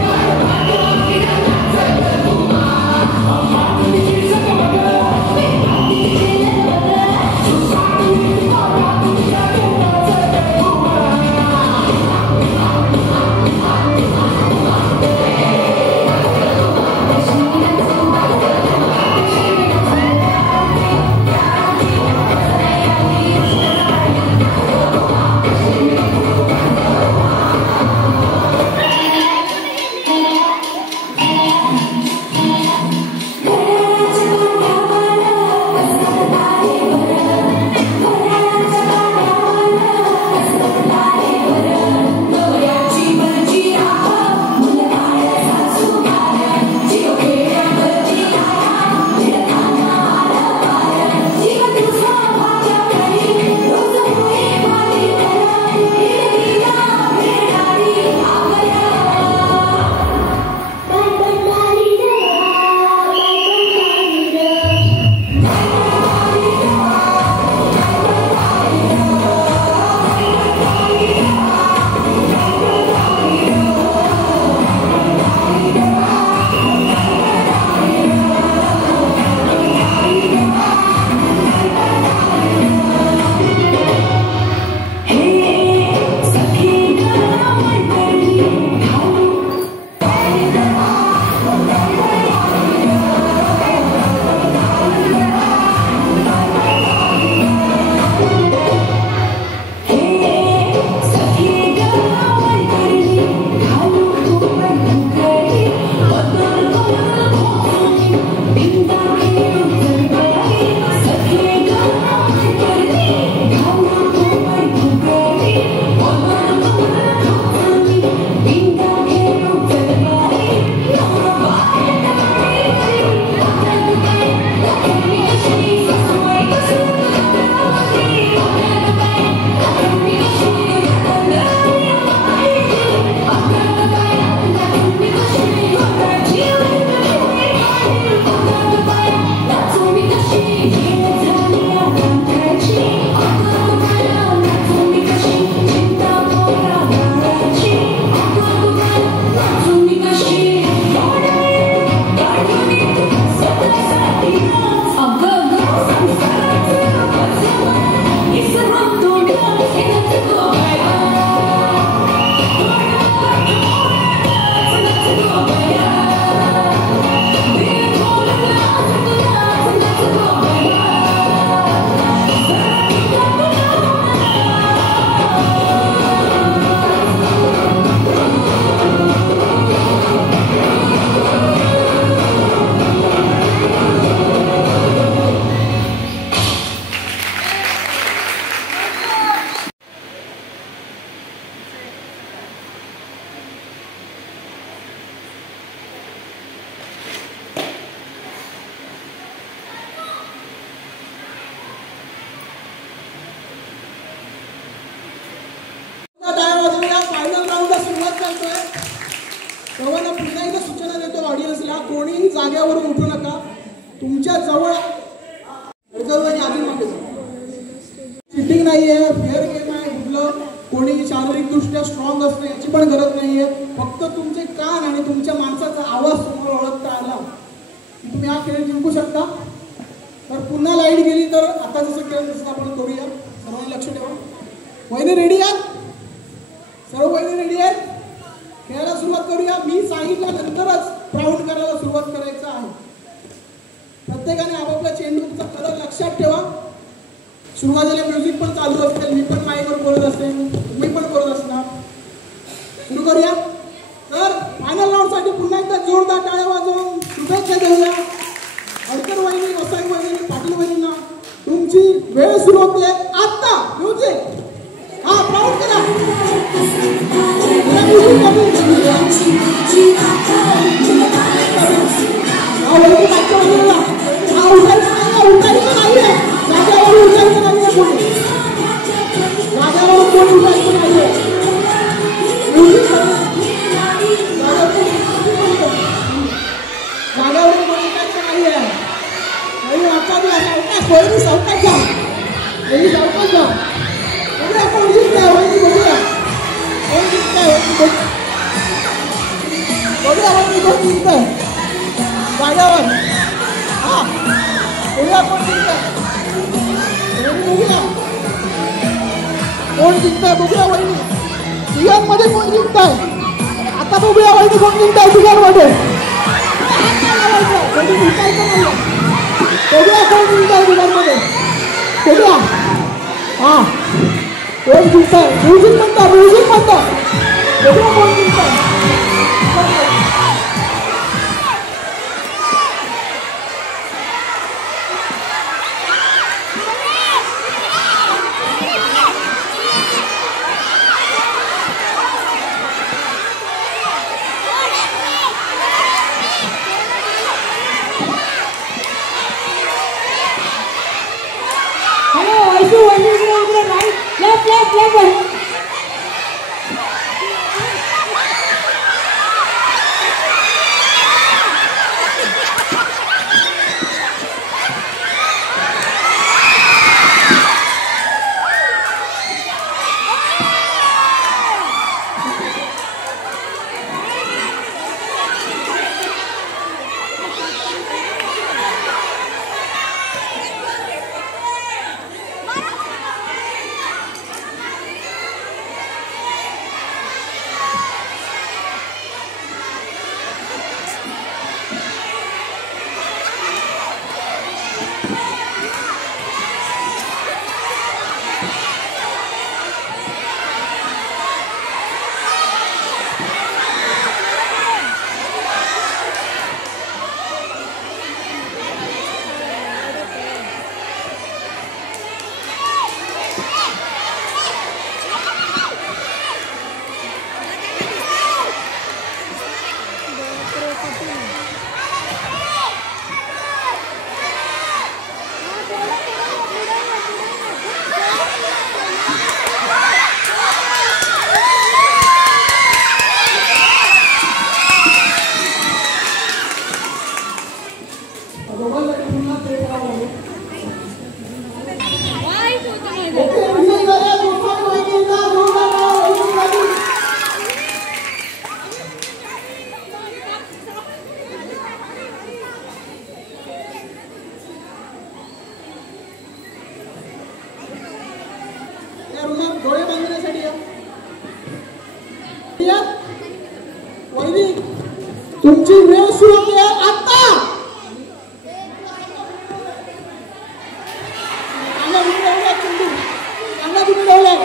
संवाद चालतोय. सर्वांना पुन्हा एकदा सूचना देतो ऑडियन्सला, कोणीही जागेवरून उठू नका. तुमच्या जवळ आधी मागे सिटिंग नाहीये, फेअर गेम आहे. कुठलं कोणी शारीरिकदृष्ट्या स्ट्रॉंग असणं याची पण गरज नाहीये. फक्त तुमचे कान आणि तुमच्या माणसाचा आवाज तुम्हाला ओळखता आला की तुम्ही हा खेळ जिंकू शकता. तर पुन्हा लाईट गेली तर आता जसं खेळ तसं आपण करूया. सर्वांनी लक्ष ठेवा. वहिनी रेडी आहात? सर्व वहिनी रेडी आहेत? खेळायला सुरुवात करूया. मी सांगितल्यानंतरच प्राऊंड करायला सुरुवात करायचं आहे. प्रत्येकाने आपापल्या चेंडूचा कलर लक्षात ठेवा. सुरुवातीला म्युझिक पण चालू असेल, मी पण माईकवर बोलत असेल, तुम्ही पण बोलत असणार. सुरू करूया. तर फायनल राऊंडसाठी पुन्हा एकदा जोरदार टाळ्या वाजवून शुभेच्छा देऊया. अडकर वहिनी, वसाई वहिनी, पाटील वहिनींना तुमची वेळ सुरू होते आता. म्युझिक हा प्राऊंड करा. उठायचं नाहीये, जाग्यावर उठायचं नाहीये, कोणी जाग्यावर कोणी उठायचं नाहीये. जाग्यावर कोणी उठायचं नाहीये. वहिनी सावकाश जा, वहिनी सावकाश जा. बघूया कोण जिंकताय, वहिनी बघूया कोण जिंकताय, बघूया वहिनी कोण जिंकताय जाग्यावर. हा बघूया कोण जिंकताय, बघूया कोण जिंकताय, बघूया वहिनी तिघांमध्ये कोण जिंकताय. आता बघूया वहिनी कोण जिंकताय तिघांमध्ये. बघूया कोण जिंकताय तिघांमध्ये, बघूया. हा कोण जिंकताय, म्युझिक म्हणता, म्युझिक म्हणता. बघूया कोण जिंकताय. डोळे बांधण्यासाठी वहिनी तुमची वेळ सुरू होते आता. सांगा तुम्ही ठेवलाय,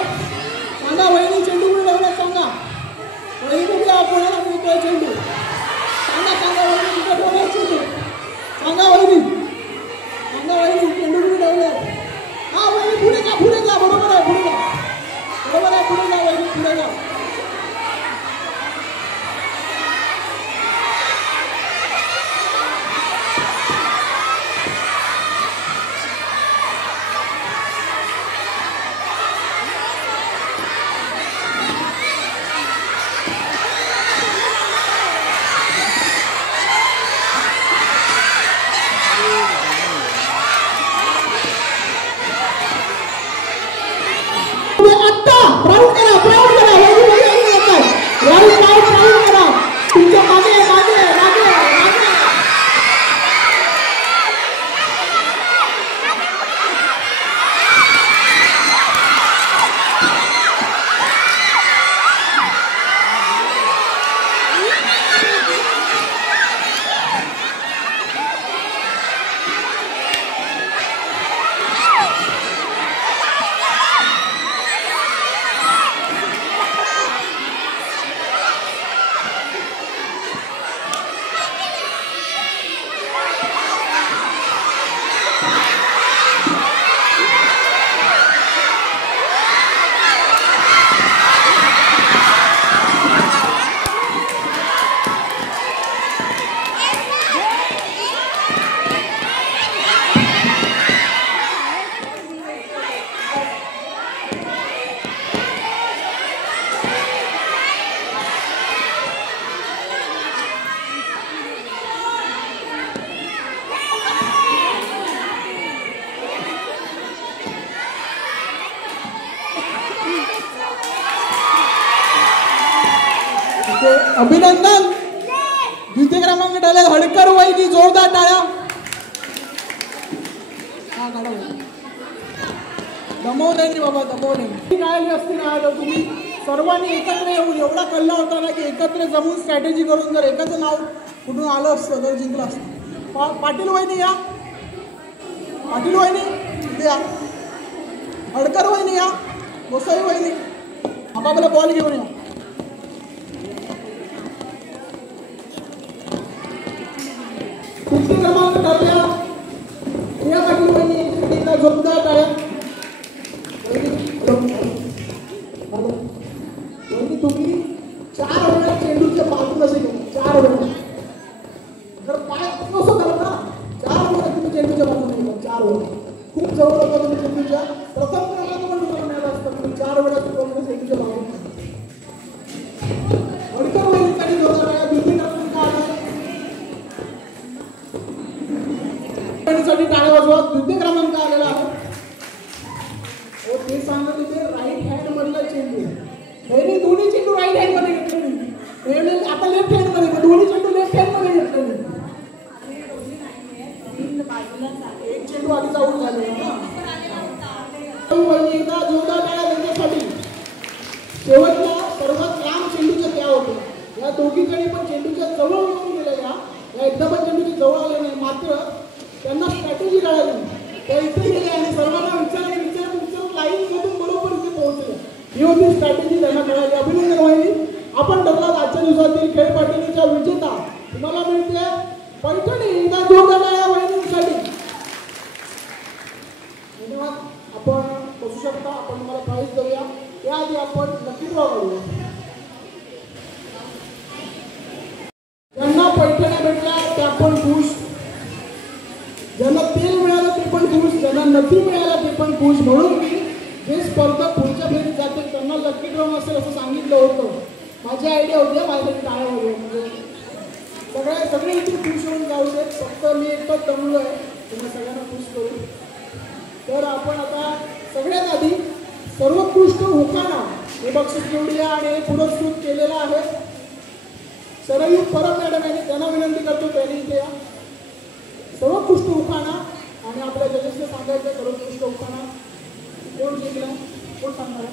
सांगा वहिनी चेंडू कुठे ठेवलाय, सांगा वहिनी कुठे कोणाला मिळतोय चेंडू, सांगा सांगा वहिनी कुठे ठेवलाय चेंडू, सांगा वहिनी, सांगा वहिनी चेंडू कुठे ठेवलाय. हा वहिनी पुढे जा, पुढे जा, बरोबर आहे, पुढे जा, बरोबर आहे, पुढे जा वहिनी, पुढे जा. आत्ता प्राऊड करा प्राऊड करा प्राऊड करा तुमच्या मागे मागे मागे मागे अभिनंदन. द्वितीय क्रमांक टाळ्या हडकर वहिनी जोरदार टाळ्या. दमवले बाबा दमवले टाळली असती ना तर तुम्ही सर्वांनी एकत्र येऊन एवढा कल्ला होता ना की एकत्र जमून स्ट्रॅटेजी करून जर एकाचं नाव कुठून आलं असतं तर जिंकलं असतं. पाटील वहिनी या पाटील वहिनी या हडकर वहिनी या गोसाई वहिनी आपापला बॉल घेऊन या. तृतीय क्रमांक टाळ्या या पाटील वहिनी जोरदार टाळ्या. तुम्ही 4 वेळा चेंडूच्या बाजूला असे गेले 4 वेळा जर पाय कसं झालं ना 4 वेळा तुम्ही चेंडूच्या बाजूला गेला 4 वेळा खूप जवळ होता तुम्ही चेंडूच्या प्रथम क्रमांक पण मिळाला असता तुम्ही 4 वेळा तुम्ही चेंडूच्या बाजूला हडकर वहिनीसाठी जोरदार टाळ्या. द्वितीय क्रमांक साठी टाळ्या वाजवा. द्वितीय क्रमांक आलेला आहे. ते सांगत होते राईट हँड मधला चेंडू हे दोन्ही चेंडू राईट हँड मध्ये घेतले आता लेफ्ट हँड मध्ये दोन्ही चेंडू लेफ्ट हँड मध्ये घेतले. एक चेंडू आधीच आऊट झाले ना. एकदा जोरदार टाळ्या त्यांच्यासाठी. शेवटला सर्वात लांब चेंडूच्या त्या होत्या. या दोघीकडे पण चेंडूच्या जवळ येऊन गेल्या. या एकदा पण चेंडूच्या जवळ आले नाही मात्र त्यांना स्ट्रॅटेजी कळाली. त्या इथे गेले आणि सर्वांना विचारत लाईन मधून बरोबर इथे पोहोचले. ही होती स्ट्रॅटेजी त्यांना कळाली. अभिनंदन वहिनी. आपण ठरलात आजच्या दिवसातील खेळ पाठवणीच्या विजेता. तुम्हाला मिळते पैठणी. एकदा जोरदार टाळ्या वहिनींसाठी. धन्यवाद. आपण बसू शकता. आपण तुम्हाला प्राईज देऊया. त्याआधी आपण लकी ड्रॉ करूया. ज्यांना पैठण्या भेटल्या त्या पण खुश. ज्यांना तेल मिळालं ते पण खुश. ज्यांना नथी मिळालं ते पण खुश. म्हणून मी जे स्पर्धक पुढच्या फेरीत जाते त्यांना लकी ड्रॉ असेल असं सांगितलं होतं. माझी आयडिया होती माझ्यासाठी टाळ्या वगैरे म्हणजे सगळे इथे खुश होऊन जाऊ देत. फक्त मी एकच दमलो आहे तुम्ही सगळ्यांना खुश करू. तर आपण आता सगळ्यात आधी सर्वोत्कृष्ट उखाणा हे बक्षीस निवडूया आणि हे पुरस्कृत केलेलं आहे सरयू परब मॅडम यांनी. त्यांना विनंती करतो त्यांनी इथे या. सर्वोत्कृष्ट उखाणा आणि आपल्या जजेसने सांगायचं सर्वोत्कृष्ट उखाणा कोण जिंकला कोण सांगणार.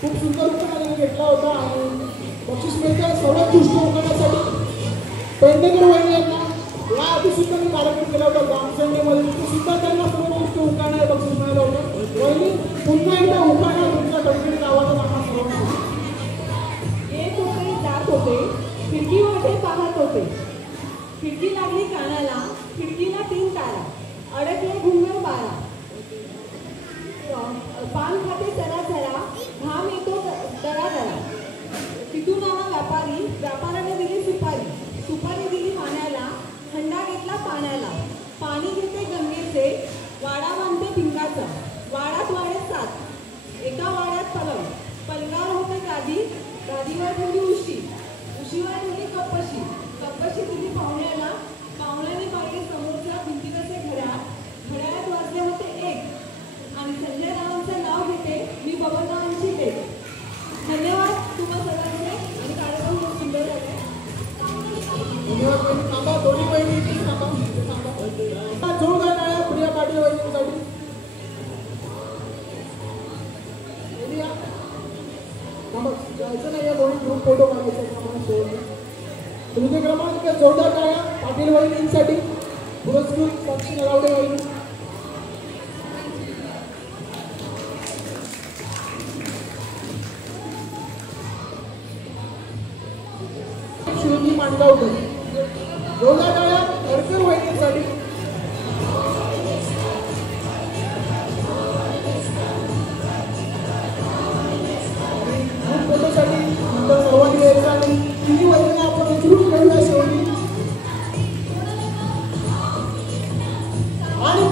खूप सुंदर उखाणा घेतला होता आणि बक्षीस मिळतं सर्वोत्कृष्ट उखाण्यासाठी पेंडेकर वहिनी यांना. याआधी सुद्धा मी कार्यक्रम केला होता ग्रामसंघेमध्ये सुद्धा त्यांना सर्वोत्कृष्ट उखाणा बक्षीस मिळालं होतं. वहिनी पुन्हा एकदा उखाणा तुमच्या कंपनीत आवाजात आम्हाला सर्वांना. येत होते जात होते खिडकीमध्ये पाहत होते. खिडकी लागली कानाला खिडकीला 3 तारा. अडकले घुंगर 12. पान खाते चरा चरा घाम येतो दरा दरा. तिथून आला व्यापारी व्यापाराने दिली सुपारी. सुपारी दिली पाण्याला हंडा घेतला पाण्याला. पाणी घेते गंगेचे वाडा बांधते भिंगाचा. वाड्यात 7. एका वाड्यात पलंग. पलंगावर होते गादी. गादीवर ठेवली उशी. उशीवर ठेवली कपशी. कपशी दिली पाहुण्याला. पाहुण्याने पाहिले समोरच्या भिंतीचे घड्याळ. धन्यवाद वहिनी. थांबा, दोन्ही वहिनी इथेच थांबा. जोरदार टाळ्या प्रिया पाटील वहिनींसाठी. जायचं नाही, दोन्ही ग्रुप फोटो काढायचा क्रमांक तृतीय क्रमांक जोरदार टाळ्या पाटील वहिनींसाठी. पुरस्कृत साक्षी नरावडे वहिनी. शिवजी मांडगावकर. जोरदार टाळ्या अडकर वहिनींसाठी. फोटोसाठी नंतर सर्वांनी यायचं आणि तिन्ही वहिनींना आपण विचारून घेऊया शेवटी. आणि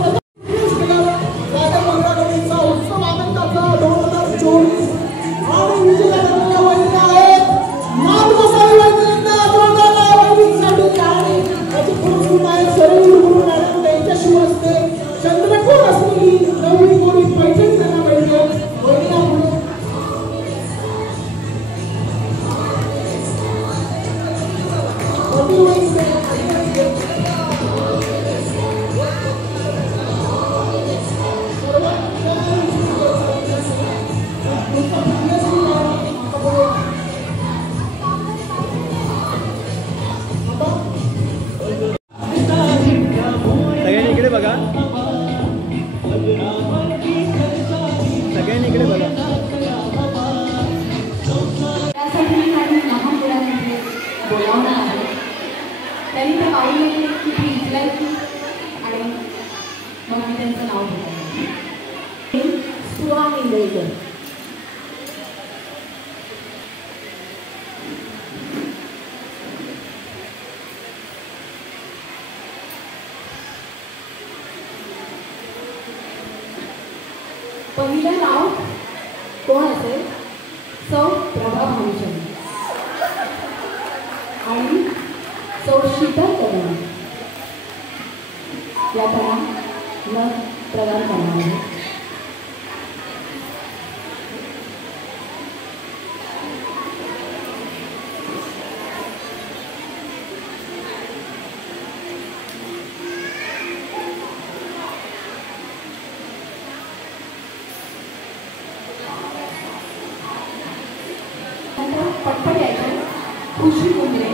उत्सव आनंदाचा 2024 आणि विजय झालेल्या वहिनी आहेत माधवसाई वहिनींना. वहिनींसाठी आणि त्याचे पुरस्कृत आहेत सरळ गुरु मॅडम. त्यांच्याशी असते चंद्रकोर असलेली नवी गोरी पैठणी त्यांना मिळते. वहिनीला पुढे सगळ्यांनी इकडे बघा. सगळ्यांनी इकडे बघा. त्यासाठी मी काही लहान मुलांमध्ये बोलावणार आहे. त्यांनी ते पाहिलं की ती इथलायची आणि मग मी त्यांचं नाव घेतलं. सुहा इंदळकर. पहिलं नाव कोण असेल? सौ प्रभा भानुशाली आणि सौ शीतल कदम या त्यांना लस प्रदान करणार आहे. पटपट यायचं. खुशी कुंद्रे.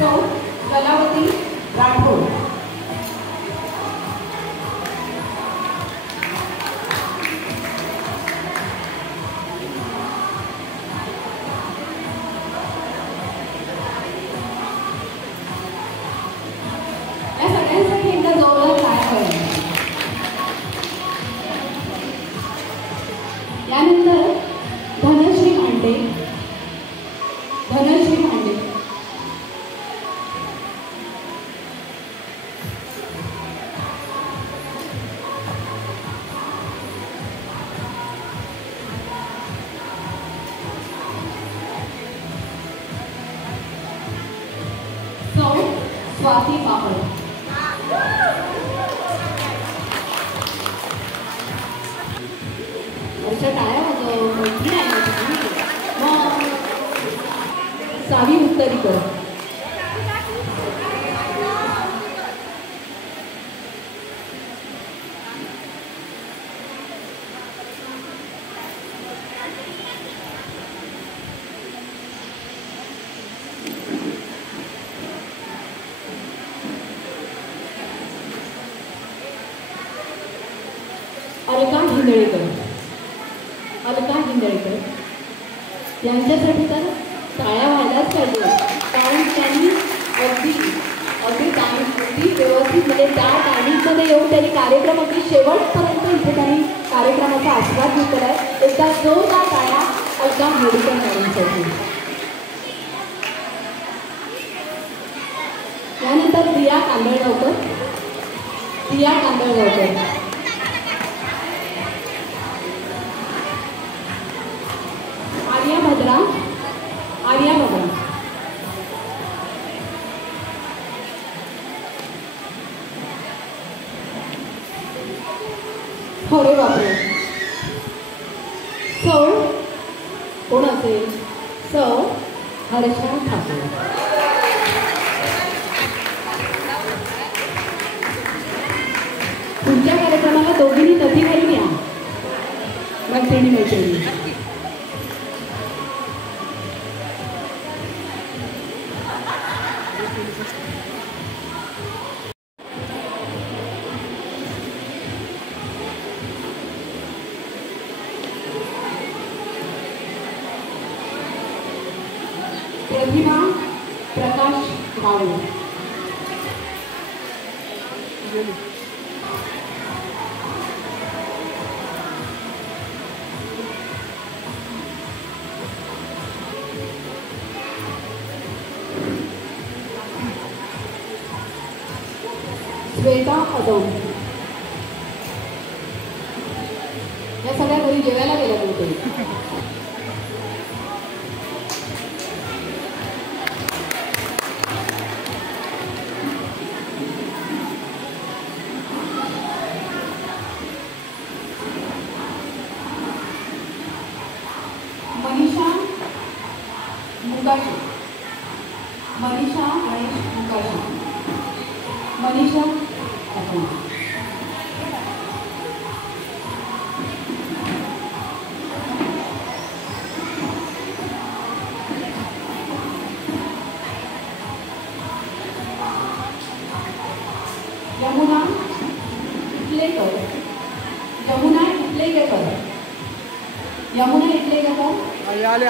सौ कलावती राठोड. या सगळ्यांसाठी एकदा जोरदार टाळ्या वाजवा. यानंतर धनश्री भांडे. धनश्री भांडे. सौ स्वाती पापड. अच्छा टाळ्या वाजव. मैत्री आहे ना तुझी. मग सावी उत्तरीकर. अलका हिंदळेकर. अलका हिंदळेकर यांच्यासाठी तर टाळ्या व्हायलाच पाहिजे. कारण त्यांनी अगदी व्यवस्थितमध्ये त्या टायमिंगमध्ये येऊन त्यांनी कार्यक्रम अगदी शेवटपर्यंत इथे त्यांनी कार्यक्रमाचा आस्वाद घेतला आहे. एकदा जोरदार टाळ्या अलका हिंदळेकर मॅडमसाठी. यानंतर दिया कांदळगावकर. दिया कांदळगावकर. आर्या भद्रा. आर्या भद्रा. अरे बापरे. सौ कोण असेल? सौ हर्षा ठाकूर. पुढच्या कार्यक्रमाला दोघींनी नदी घालून या. मैत्रिणी. प्रतिभा प्रकाश गावडे. श्वेता अदम. या सगळ्या घरी जेवायला गेल्या होते. मनीषा मुकाशी. मनीषा गणेश मुकाशी. मनीषा यमुना इटलेकर. यमुना इटलेकर. यमुना इटलेकर आले.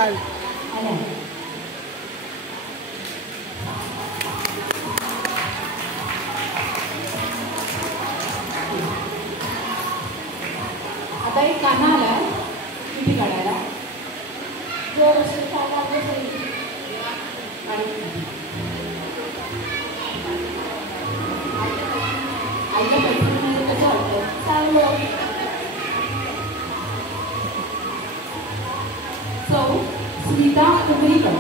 आता एक कान्हा आलाय चिठी काढायला. आईला पैठणीमध्ये कसं वाटतं? चांगलं. सौ स्मिता कुमरीकर.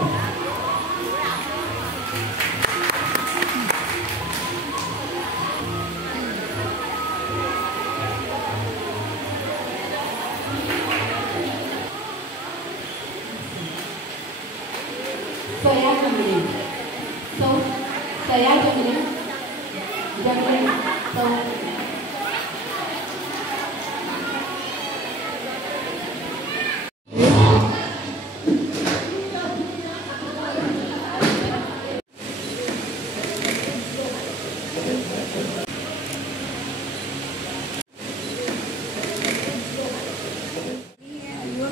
सया जंगले. सौ सया जंगले. सौ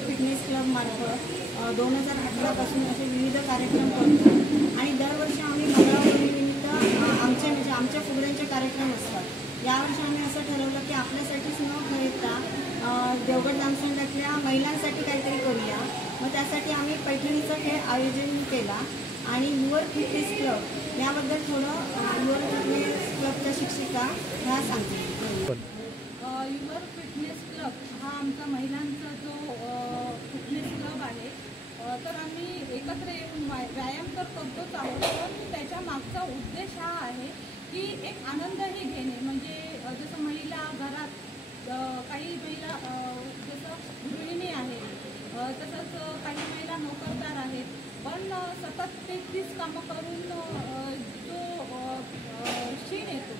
फिटनेस क्लब मार्फत 2018पासून असे विविध कार्यक्रम करतो आणि दरवर्षी आम्ही मंगळागौरीनिमित्त आमच्या फुगड्यांचे कार्यक्रम असतात. यावर्षी आम्ही असं ठरवलं की आपल्यासाठीच न खरेदता देवगड जामसंडातल्या महिलांसाठी काहीतरी करूया. मग त्यासाठी आम्ही पैठणीचा खेळ आयोजन केला आणि युवर फिटनेस क्लब याबद्दल थोडं युवर फिटनेस क्लबच्या शिक्षिका ह्या सांगतील. युवर फिटनेस क्लब हा आमचा महिलांचा जो फिटनेस क्लब आहे. तर आम्ही एकत्र येऊन व्यायाम तर करतोच आहोत, पण त्याच्या मागचा उद्देश हा आहे की एक आनंदही घेणे. म्हणजे जसं महिला घरात काही महिला जसं गृहिणी आहे, तसंच काही महिला नोकरदार आहेत, पण सतत तेच कामं करून जो शीण येतो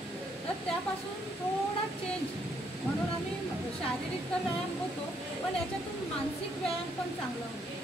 तर त्यापासून थोडा चेंज म्हणून आम्ही शारीरिक तर व्यायाम होतो, पण याच्यातून मानसिक व्यायाम पण चांगला होतो.